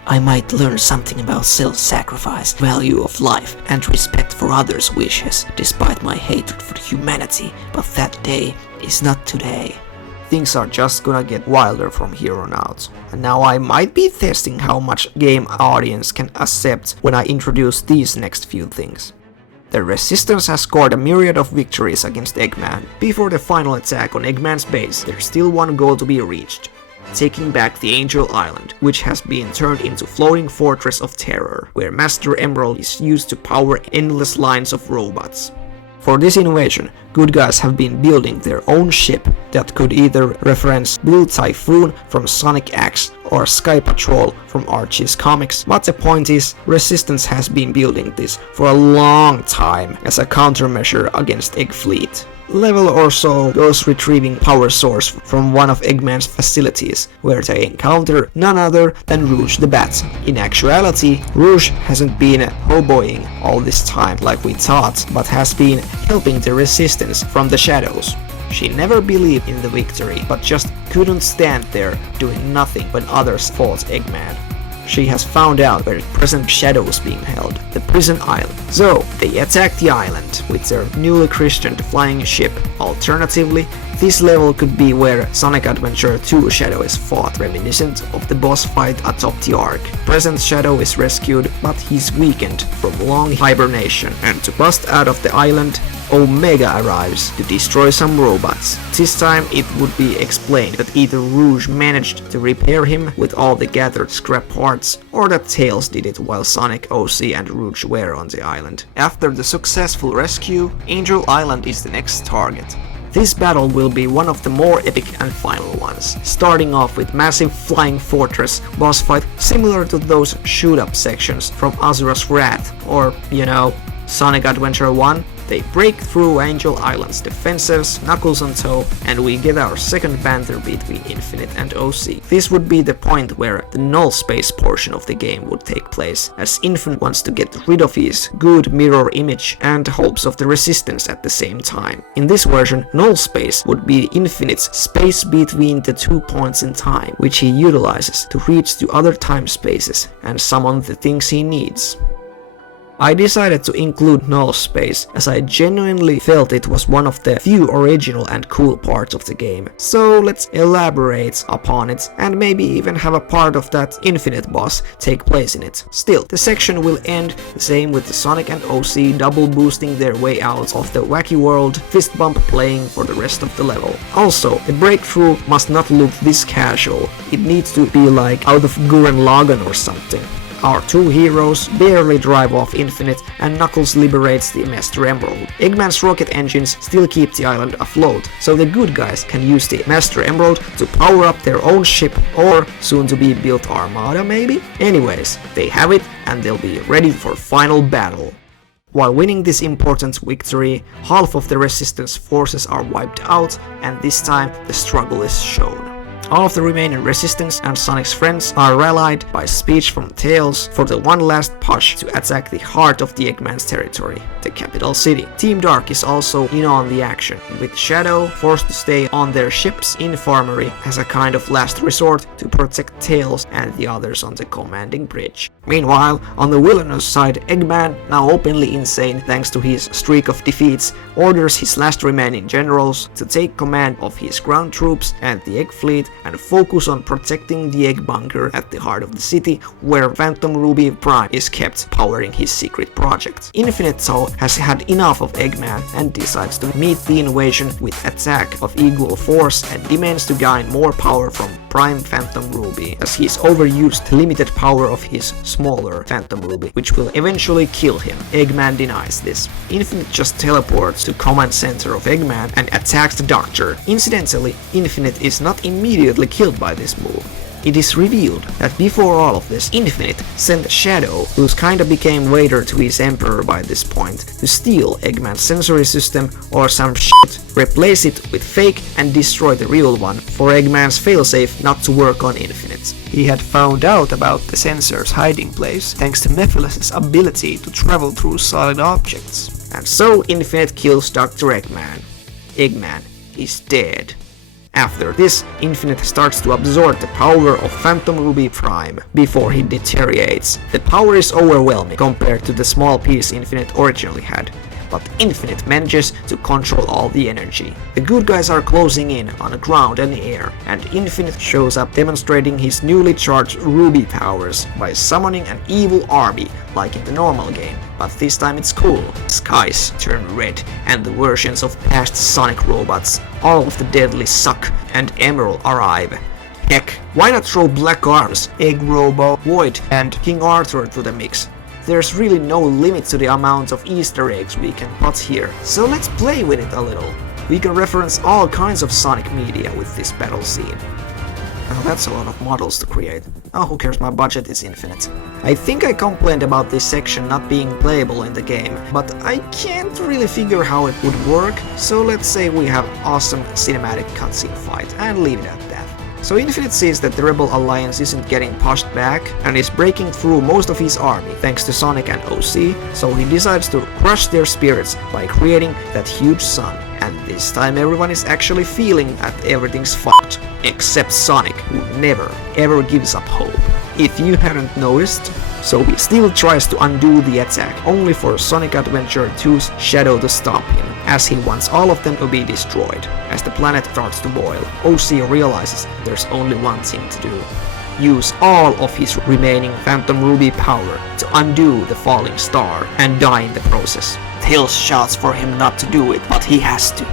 I might learn something about self-sacrifice, value of life, and respect for others' wishes, despite my hatred for humanity, but that day is not today. Things are just gonna get wilder from here on out. And now I might be testing how much game audience can accept when I introduce these next few things. The Resistance has scored a myriad of victories against Eggman. Before the final attack on Eggman's base, there's still one goal to be reached: taking back the Angel Island, which has been turned into floating fortress of terror, where Master Emerald is used to power endless lines of robots. For this invasion, good guys have been building their own ship that could either reference Blue Typhoon from Sonic X or Sky Patrol from Archie's comics, but the point is, Resistance has been building this for a long time as a countermeasure against Egg Fleet. Level or so goes retrieving power source from one of Eggman's facilities, where they encounter none other than Rouge the Bat. In actuality, Rouge hasn't been hoboing all this time like we thought, but has been helping the Resistance from the shadows. She never believed in the victory, but just couldn't stand there doing nothing when others fought Eggman. she has found out where present Shadow is being held, the prison island. So they attack the island with their newly christened flying ship. Alternatively, this level could be where Sonic Adventure 2 Shadow is fought, reminiscent of the boss fight atop the arc. Present Shadow is rescued, but he's weakened from long hibernation, and to bust out of the island, Omega arrives to destroy some robots. This time it would be explained that either Rouge managed to repair him with all the gathered scrap parts, or that Tails did it while Sonic, OC and Rouge were on the island. After the successful rescue, Angel Island is the next target. This battle will be one of the more epic and final ones, starting off with massive flying fortress boss fight similar to those shoot-up sections from Azura's Wrath, or, you know, Sonic Adventure 1. They break through Angel Island's defenses, Knuckles on tow, and we get our second banter between Infinite and OC. This would be the point where the null space portion of the game would take place, as Infinite wants to get rid of his good mirror image and hopes of the Resistance at the same time. In this version, null space would be Infinite's space between the 2 points in time, which he utilizes to reach to other time spaces and summon the things he needs. I decided to include null space as I genuinely felt it was one of the few original and cool parts of the game. So let's elaborate upon it and maybe even have a part of that Infinite boss take place in it. Still, the section will end the same with the Sonic and OC double boosting their way out of the wacky world, fist bump playing for the rest of the level. Also, the breakthrough must not look this casual. It needs to be like out of Gurren Lagann or something. Our two heroes barely drive off Infinite and Knuckles liberates the Master Emerald. Eggman's rocket engines still keep the island afloat, so the good guys can use the Master Emerald to power up their own ship or soon to be built armada maybe? Anyways, they have it and they'll be ready for final battle. While winning this important victory, half of the Resistance forces are wiped out and this time the struggle is shown. All of the remaining Resistance and Sonic's friends are rallied by speech from Tails for the one last push to attack the heart of the Eggman's territory, the capital city. Team Dark is also in on the action, with Shadow forced to stay on their ship's infirmary as a kind of last resort to protect Tails and the others on the commanding bridge. Meanwhile, on the villainous side, Eggman, now openly insane thanks to his streak of defeats, orders his last remaining generals to take command of his ground troops and the Egg Fleet and focus on protecting the Egg Bunker at the heart of the city where Phantom Ruby Prime is kept powering his secret project. Infinite though has had enough of Eggman and decides to meet the invasion with attack of equal force and demands to gain more power from Prime Phantom Ruby as he's overused the limited power of his smaller Phantom Ruby, which will eventually kill him. Eggman denies this. Infinite just teleports to command center of Eggman and attacks the Doctor. Incidentally, Infinite is not immediately killed by this move. It is revealed that before all of this, Infinite sent Shadow, who's kinda became waiter to his Emperor by this point, to steal Eggman's sensory system or some shit, replace it with fake and destroy the real one for Eggman's failsafe not to work on Infinite. He had found out about the sensor's hiding place thanks to Mephiles' ability to travel through solid objects. And so Infinite kills Dr. Eggman. Eggman is dead. After this, Infinite starts to absorb the power of Phantom Ruby Prime before he deteriorates. The power is overwhelming compared to the small piece Infinite originally had, but Infinite manages to control all the energy. The good guys are closing in on ground and air, and Infinite shows up demonstrating his newly charged Ruby powers by summoning an evil army like in the normal game, but this time it's cool. Skies turn red and the versions of past Sonic robots, all of the deadly Suck and Emerald arrive. Heck, why not throw Black Arms, Egg Robo, Void and King Arthur to the mix? There's really no limit to the amount of Easter eggs we can put here, so let's play with it a little. We can reference all kinds of Sonic media with this battle scene. Oh, that's a lot of models to create. Oh, who cares, my budget is infinite. I think I complained about this section not being playable in the game, but I can't really figure how it would work, so let's say we have awesome cinematic cutscene fight and leave it at that. So Infinite sees that the Rebel Alliance isn't getting pushed back and is breaking through most of his army thanks to Sonic and OC, so he decides to crush their spirits by creating that huge sun. And this time everyone is actually feeling that everything's fucked, except Sonic, who never ever gives up hope. if you hadn't noticed. So he still tries to undo the attack, only for Sonic Adventure 2's Shadow to stop him, as he wants all of them to be destroyed. As the planet starts to boil, OC realizes there's only one thing to do. Use all of his remaining Phantom Ruby power to undo the falling star and die in the process. Tails shouts for him not to do it, but he has to.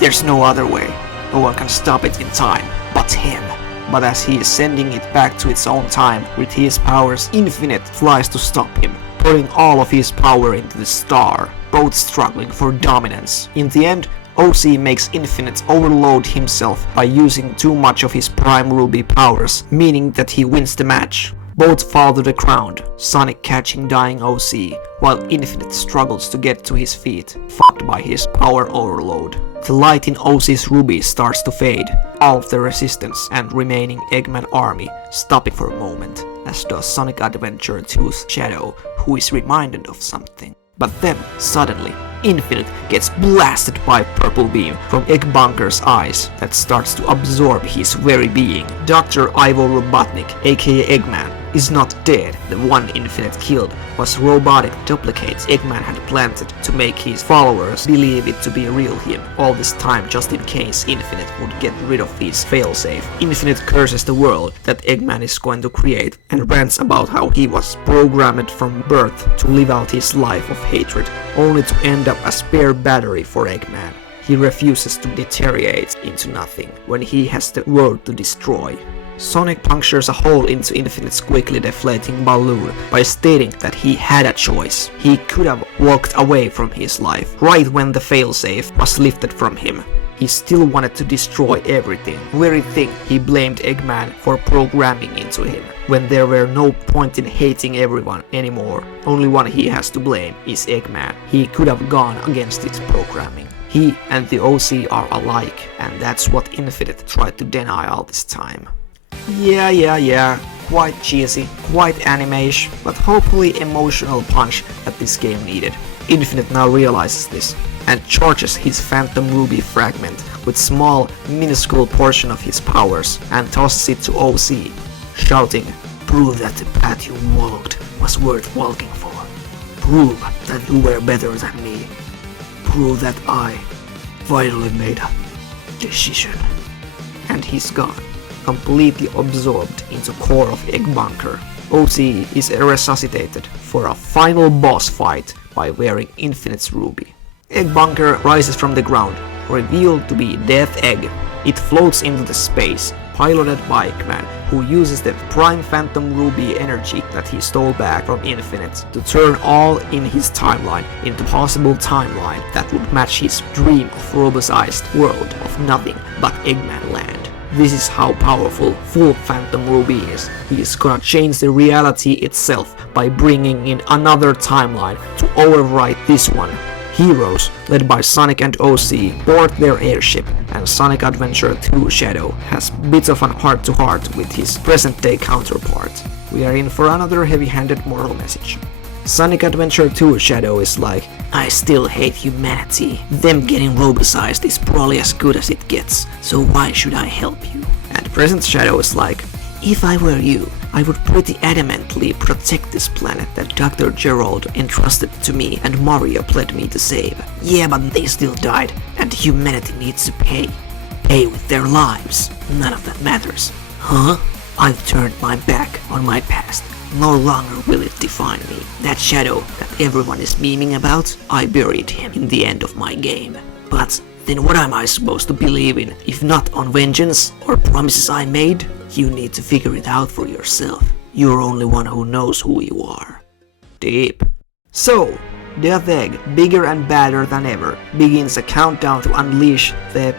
There's no other way. No one can stop it in time but him. But as he is sending it back to its own time, with his powers, Infinite tries to stop him, putting all of his power into the star, both struggling for dominance. In the end, OC makes Infinite overload himself by using too much of his Prime Ruby powers, meaning that he wins the match. Both fall to the ground, Sonic catching dying OC, while Infinite struggles to get to his feet, fucked by his power overload. The light in OC's ruby starts to fade, all of the resistance and remaining Eggman army stopping for a moment, as does Sonic Adventure 2's Shadow, who is reminded of something. But then, suddenly, Infinite gets blasted by purple beam from Egg Bunker's eyes that starts to absorb his very being. Dr. Ivo Robotnik, aka Eggman, is not dead. The one Infinite killed was robotic duplicates Eggman had planted to make his followers believe it to be real him, all this time just in case Infinite would get rid of his failsafe. Infinite curses the world that Eggman is going to create and rants about how he was programmed from birth to live out his life of hatred, only to end up a spare battery for Eggman. He refuses to deteriorate into nothing when he has the world to destroy. Sonic punctures a hole into Infinite's quickly deflating balloon by stating that he had a choice. He could have walked away from his life right when the failsafe was lifted from him. He still wanted to destroy everything, very thing he blamed Eggman for programming into him, when there were no point in hating everyone anymore. Only one he has to blame is Eggman. He could have gone against its programming. He and the OC are alike, and that's what Infinite tried to deny all this time. Yeah, quite cheesy, quite anime-ish, but hopefully emotional punch that this game needed. Infinite now realizes this, and charges his Phantom Ruby fragment with small, minuscule portion of his powers, and tosses it to OC, shouting, "Prove that the path you walked was worth walking for. Prove that you were better than me. Prove that I finally made a decision." And he's gone, completely absorbed into core of Egg Bunker. OC is resuscitated for a final boss fight by wearing Infinite's ruby. Egg Bunker rises from the ground, revealed to be Death Egg. It floats into the space, piloted by Eggman, who uses the Prime Phantom Ruby energy that he stole back from Infinite to turn all in his timeline into possible timeline that would match his dream of robotized world of nothing but Eggman Land. This is how powerful full Phantom Ruby is. He is gonna change the reality itself by bringing in another timeline to overwrite this one. Heroes, led by Sonic and OC, board their airship, and Sonic Adventure 2 Shadow has bits of an heart-to-heart with his present-day counterpart. We are in for another heavy-handed moral message. Sonic Adventure 2 Shadow is like, "I still hate humanity. Them getting robotized is probably as good as it gets, so why should I help you?" And present Shadow is like, "If I were you, I would pretty adamantly protect this planet that Dr. Gerald entrusted to me and Mario pled me to save. Yeah, but they still died, and humanity needs to pay. Pay with their lives. None of that matters. Huh? I've turned my back on my past. No longer will it define me. That shadow that everyone is memeing about, I buried him in the end of my game. But then what am I supposed to believe in if not on vengeance or promises I made? You need to figure it out for yourself. You're only one who knows who you are." Deep. So, Death Egg, bigger and badder than ever, begins a countdown to unleash the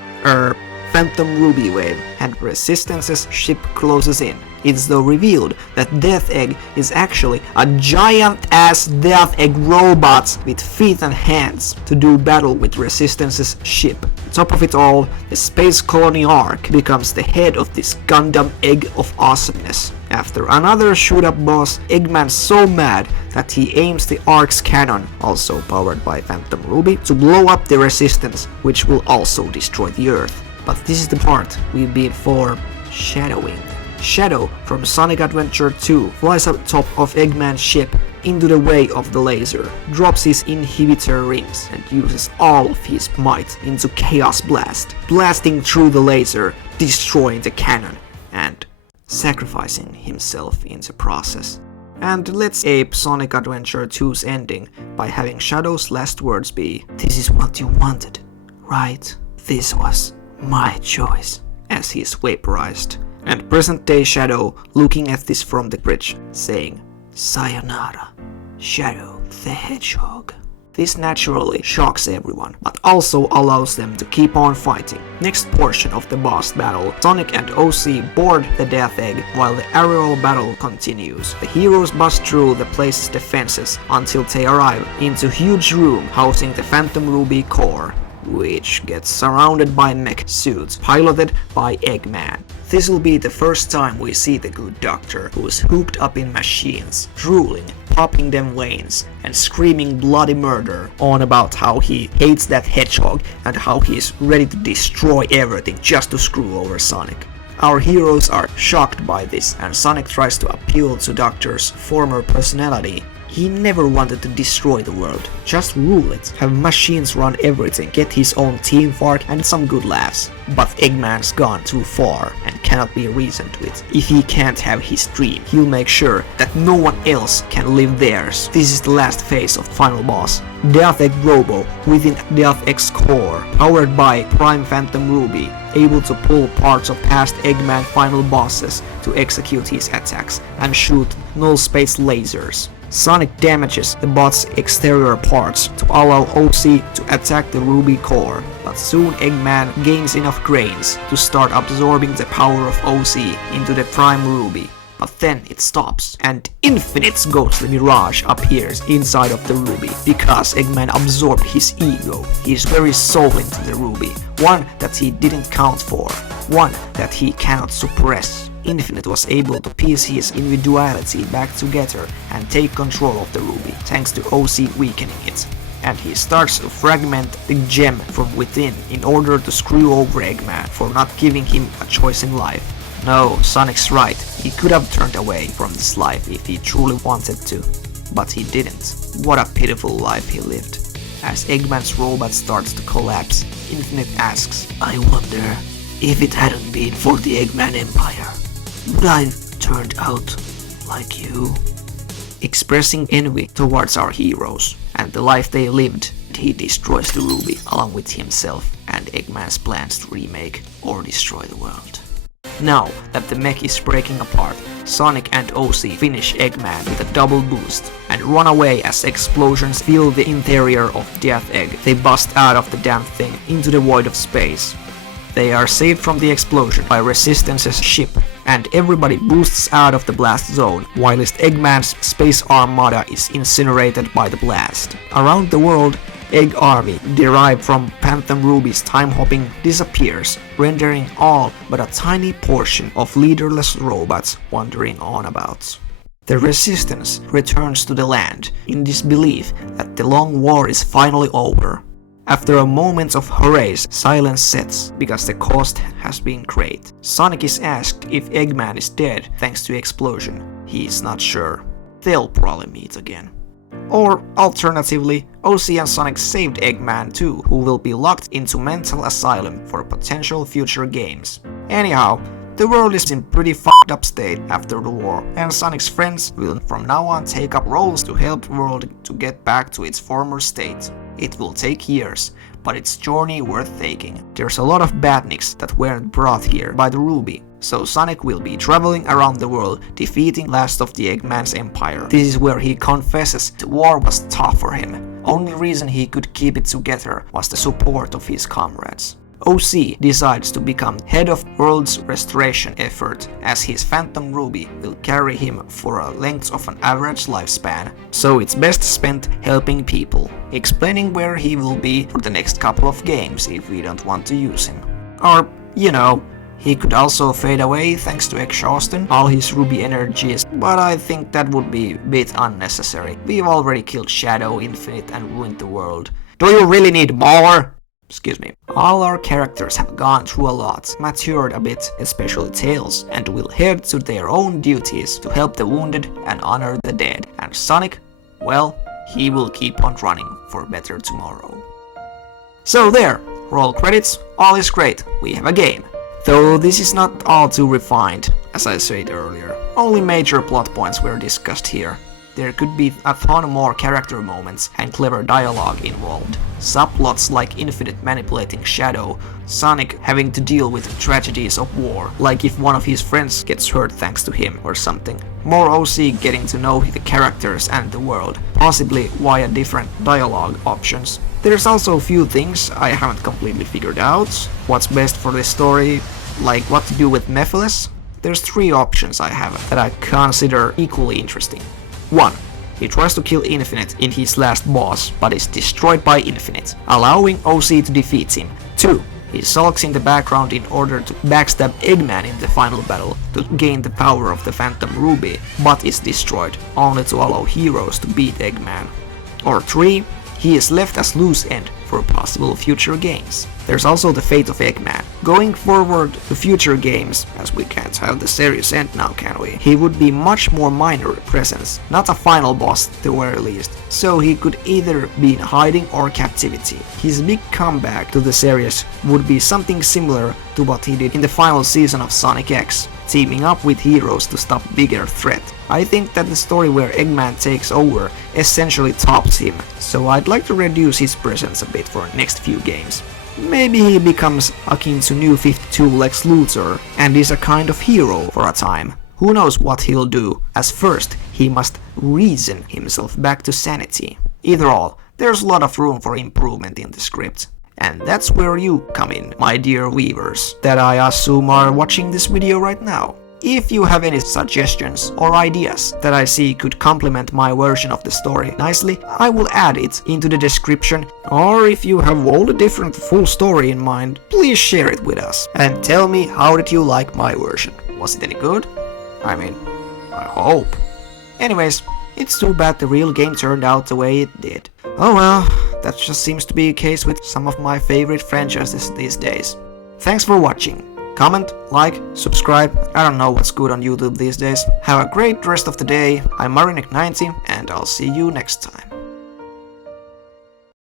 Phantom Ruby wave, and Resistance's ship closes in. It's though revealed that Death Egg is actually a giant-ass Death Egg robot with feet and hands to do battle with Resistance's ship. Top of it all, the Space Colony Arc becomes the head of this Gundam Egg of awesomeness. After another shoot-up boss, Eggman's so mad that he aims the Arc's cannon, also powered by Phantom Ruby, to blow up the Resistance, which will also destroy the Earth. But this is the part we've been foreshadowing. Shadow from Sonic Adventure 2 flies up top of Eggman's ship into the way of the laser, drops his inhibitor rings and uses all of his might into Chaos Blast, blasting through the laser, destroying the cannon, and sacrificing himself in the process. And let's ape Sonic Adventure 2's ending by having Shadow's last words be, "This is what you wanted, right? This was my choice," as he is vaporized. And present day Shadow looking at this from the bridge, saying, "Sayonara, Shadow the Hedgehog." This naturally shocks everyone, but also allows them to keep on fighting. Next portion of the boss battle, Sonic and OC board the Death Egg while the aerial battle continues. The heroes bust through the place's defenses until they arrive into a huge room housing the Phantom Ruby core, which gets surrounded by mech suits piloted by Eggman. This will be the first time we see the good doctor, who is hooked up in machines, drooling, popping them veins, and screaming bloody murder on about how he hates that hedgehog and how he is ready to destroy everything just to screw over Sonic. Our heroes are shocked by this, and Sonic tries to appeal to Doctor's former personality. He never wanted to destroy the world, just rule it, have machines run everything, get his own team fart and some good laughs. But Eggman's gone too far and cannot be reasoned with. If he can't have his dream, he'll make sure that no one else can live theirs. This is the last phase of the final boss. Death Egg Robo within Death Egg's core, powered by Prime Phantom Ruby, able to pull parts of past Eggman final bosses to execute his attacks and shoot null space lasers. Sonic damages the bot's exterior parts to allow OC to attack the Ruby core, but soon Eggman gains enough grains to start absorbing the power of OC into the Prime Ruby. But then it stops, and Infinite's ghostly mirage appears inside of the Ruby, because Eggman absorbed his ego, his very soul into the Ruby, one that he didn't count for, one that he cannot suppress. Infinite was able to piece his individuality back together and take control of the Ruby, thanks to OC weakening it. And he starts to fragment the gem from within in order to screw over Eggman for not giving him a choice in life. No, Sonic's right, he could have turned away from this life if he truly wanted to, but he didn't. What a pitiful life he lived. As Eggman's robot starts to collapse, Infinite asks, "I wonder if it hadn't been for the Eggman Empire, would I have turned out like you?" Expressing envy towards our heroes and the life they lived, he destroys the Ruby along with himself and Eggman's plans to remake or destroy the world. Now that the mech is breaking apart, Sonic and OC finish Eggman with a double boost and run away as explosions fill the interior of Death Egg. They bust out of the damn thing into the void of space. They are saved from the explosion by Resistance's ship, and everybody boosts out of the blast zone, whilst Eggman's space armada is incinerated by the blast. Around the world, Egg Army, derived from Phantom Ruby's time-hopping, disappears, rendering all but a tiny portion of leaderless robots wandering on about. The Resistance returns to the land in disbelief that the long war is finally over. After a moment of hoorays, silence sets because the cost has been great. Sonic is asked if Eggman is dead thanks to explosion. He is not sure. They'll probably meet again. Or alternatively, OC and Sonic saved Eggman too, who will be locked into mental asylum for potential future games. Anyhow, the world is in pretty fucked up state after the war, and Sonic's friends will from now on take up roles to help the world to get back to its former state. It will take years, but it's journey worth taking. There's a lot of badniks that weren't brought here by the Ruby, so Sonic will be traveling around the world defeating last of the Eggman's empire. This is where he confesses the war was tough for him. Only reason he could keep it together was the support of his comrades. OC decides to become head of world's restoration effort, as his Phantom Ruby will carry him for a length of an average lifespan, so it's best spent helping people, explaining where he will be for the next couple of games if we don't want to use him. Or, you know, he could also fade away thanks to exhaustion all his Ruby energies, but I think that would be a bit unnecessary. We've already killed Shadow, Infinite and ruined the world. Do you really need more? Excuse me. All our characters have gone through a lot, matured a bit, especially Tails, and will head to their own duties to help the wounded and honor the dead. And Sonic, well, he will keep on running for better tomorrow. So there, roll credits, all is great, we have a game. Though this is not all too refined, as I said earlier. Only major plot points were discussed here. There could be a ton more character moments and clever dialogue involved. Subplots like Infinite manipulating Shadow, Sonic having to deal with tragedies of war, like if one of his friends gets hurt thanks to him or something. More OC getting to know the characters and the world, possibly via different dialogue options. There's also a few things I haven't completely figured out. What's best for the story, like what to do with Mephiles. There's 3 options I have that I consider equally interesting. 1. He tries to kill Infinite in his last boss, but is destroyed by Infinite, allowing OC to defeat him. 2. He sulks in the background in order to backstab Eggman in the final battle to gain the power of the Phantom Ruby, but is destroyed, only to allow Heroes to beat Eggman. Or 3. He is left as loose end for possible future games. There's also the fate of Eggman. Going forward to future games, as we can't have the series end now, can we? He would be much more minor presence, not a final boss at the very least, so he could either be in hiding or captivity. His big comeback to the series would be something similar to what he did in the final season of Sonic X, teaming up with Heroes to stop bigger threat. I think that the story where Eggman takes over essentially tops him, so I'd like to reduce his presence a bit for next few games. Maybe he becomes akin to New 52 Lex Luthor and is a kind of hero for a time. Who knows what he'll do, as first he must reason himself back to sanity. Either all, there's a lot of room for improvement in the script. And that's where you come in, my dear viewers, that I assume are watching this video right now. If you have any suggestions or ideas that I see could complement my version of the story nicely, I will add it into the description, or if you have all the different full story in mind, please share it with us and tell me how did you like my version. Was it any good? I mean, I hope. Anyways, it's too bad the real game turned out the way it did. Oh well, that just seems to be the case with some of my favorite franchises these days. Thanks for watching. Comment, like, subscribe, I don't know what's good on YouTube these days. Have a great rest of the day, I'm Marinik90 and I'll see you next time.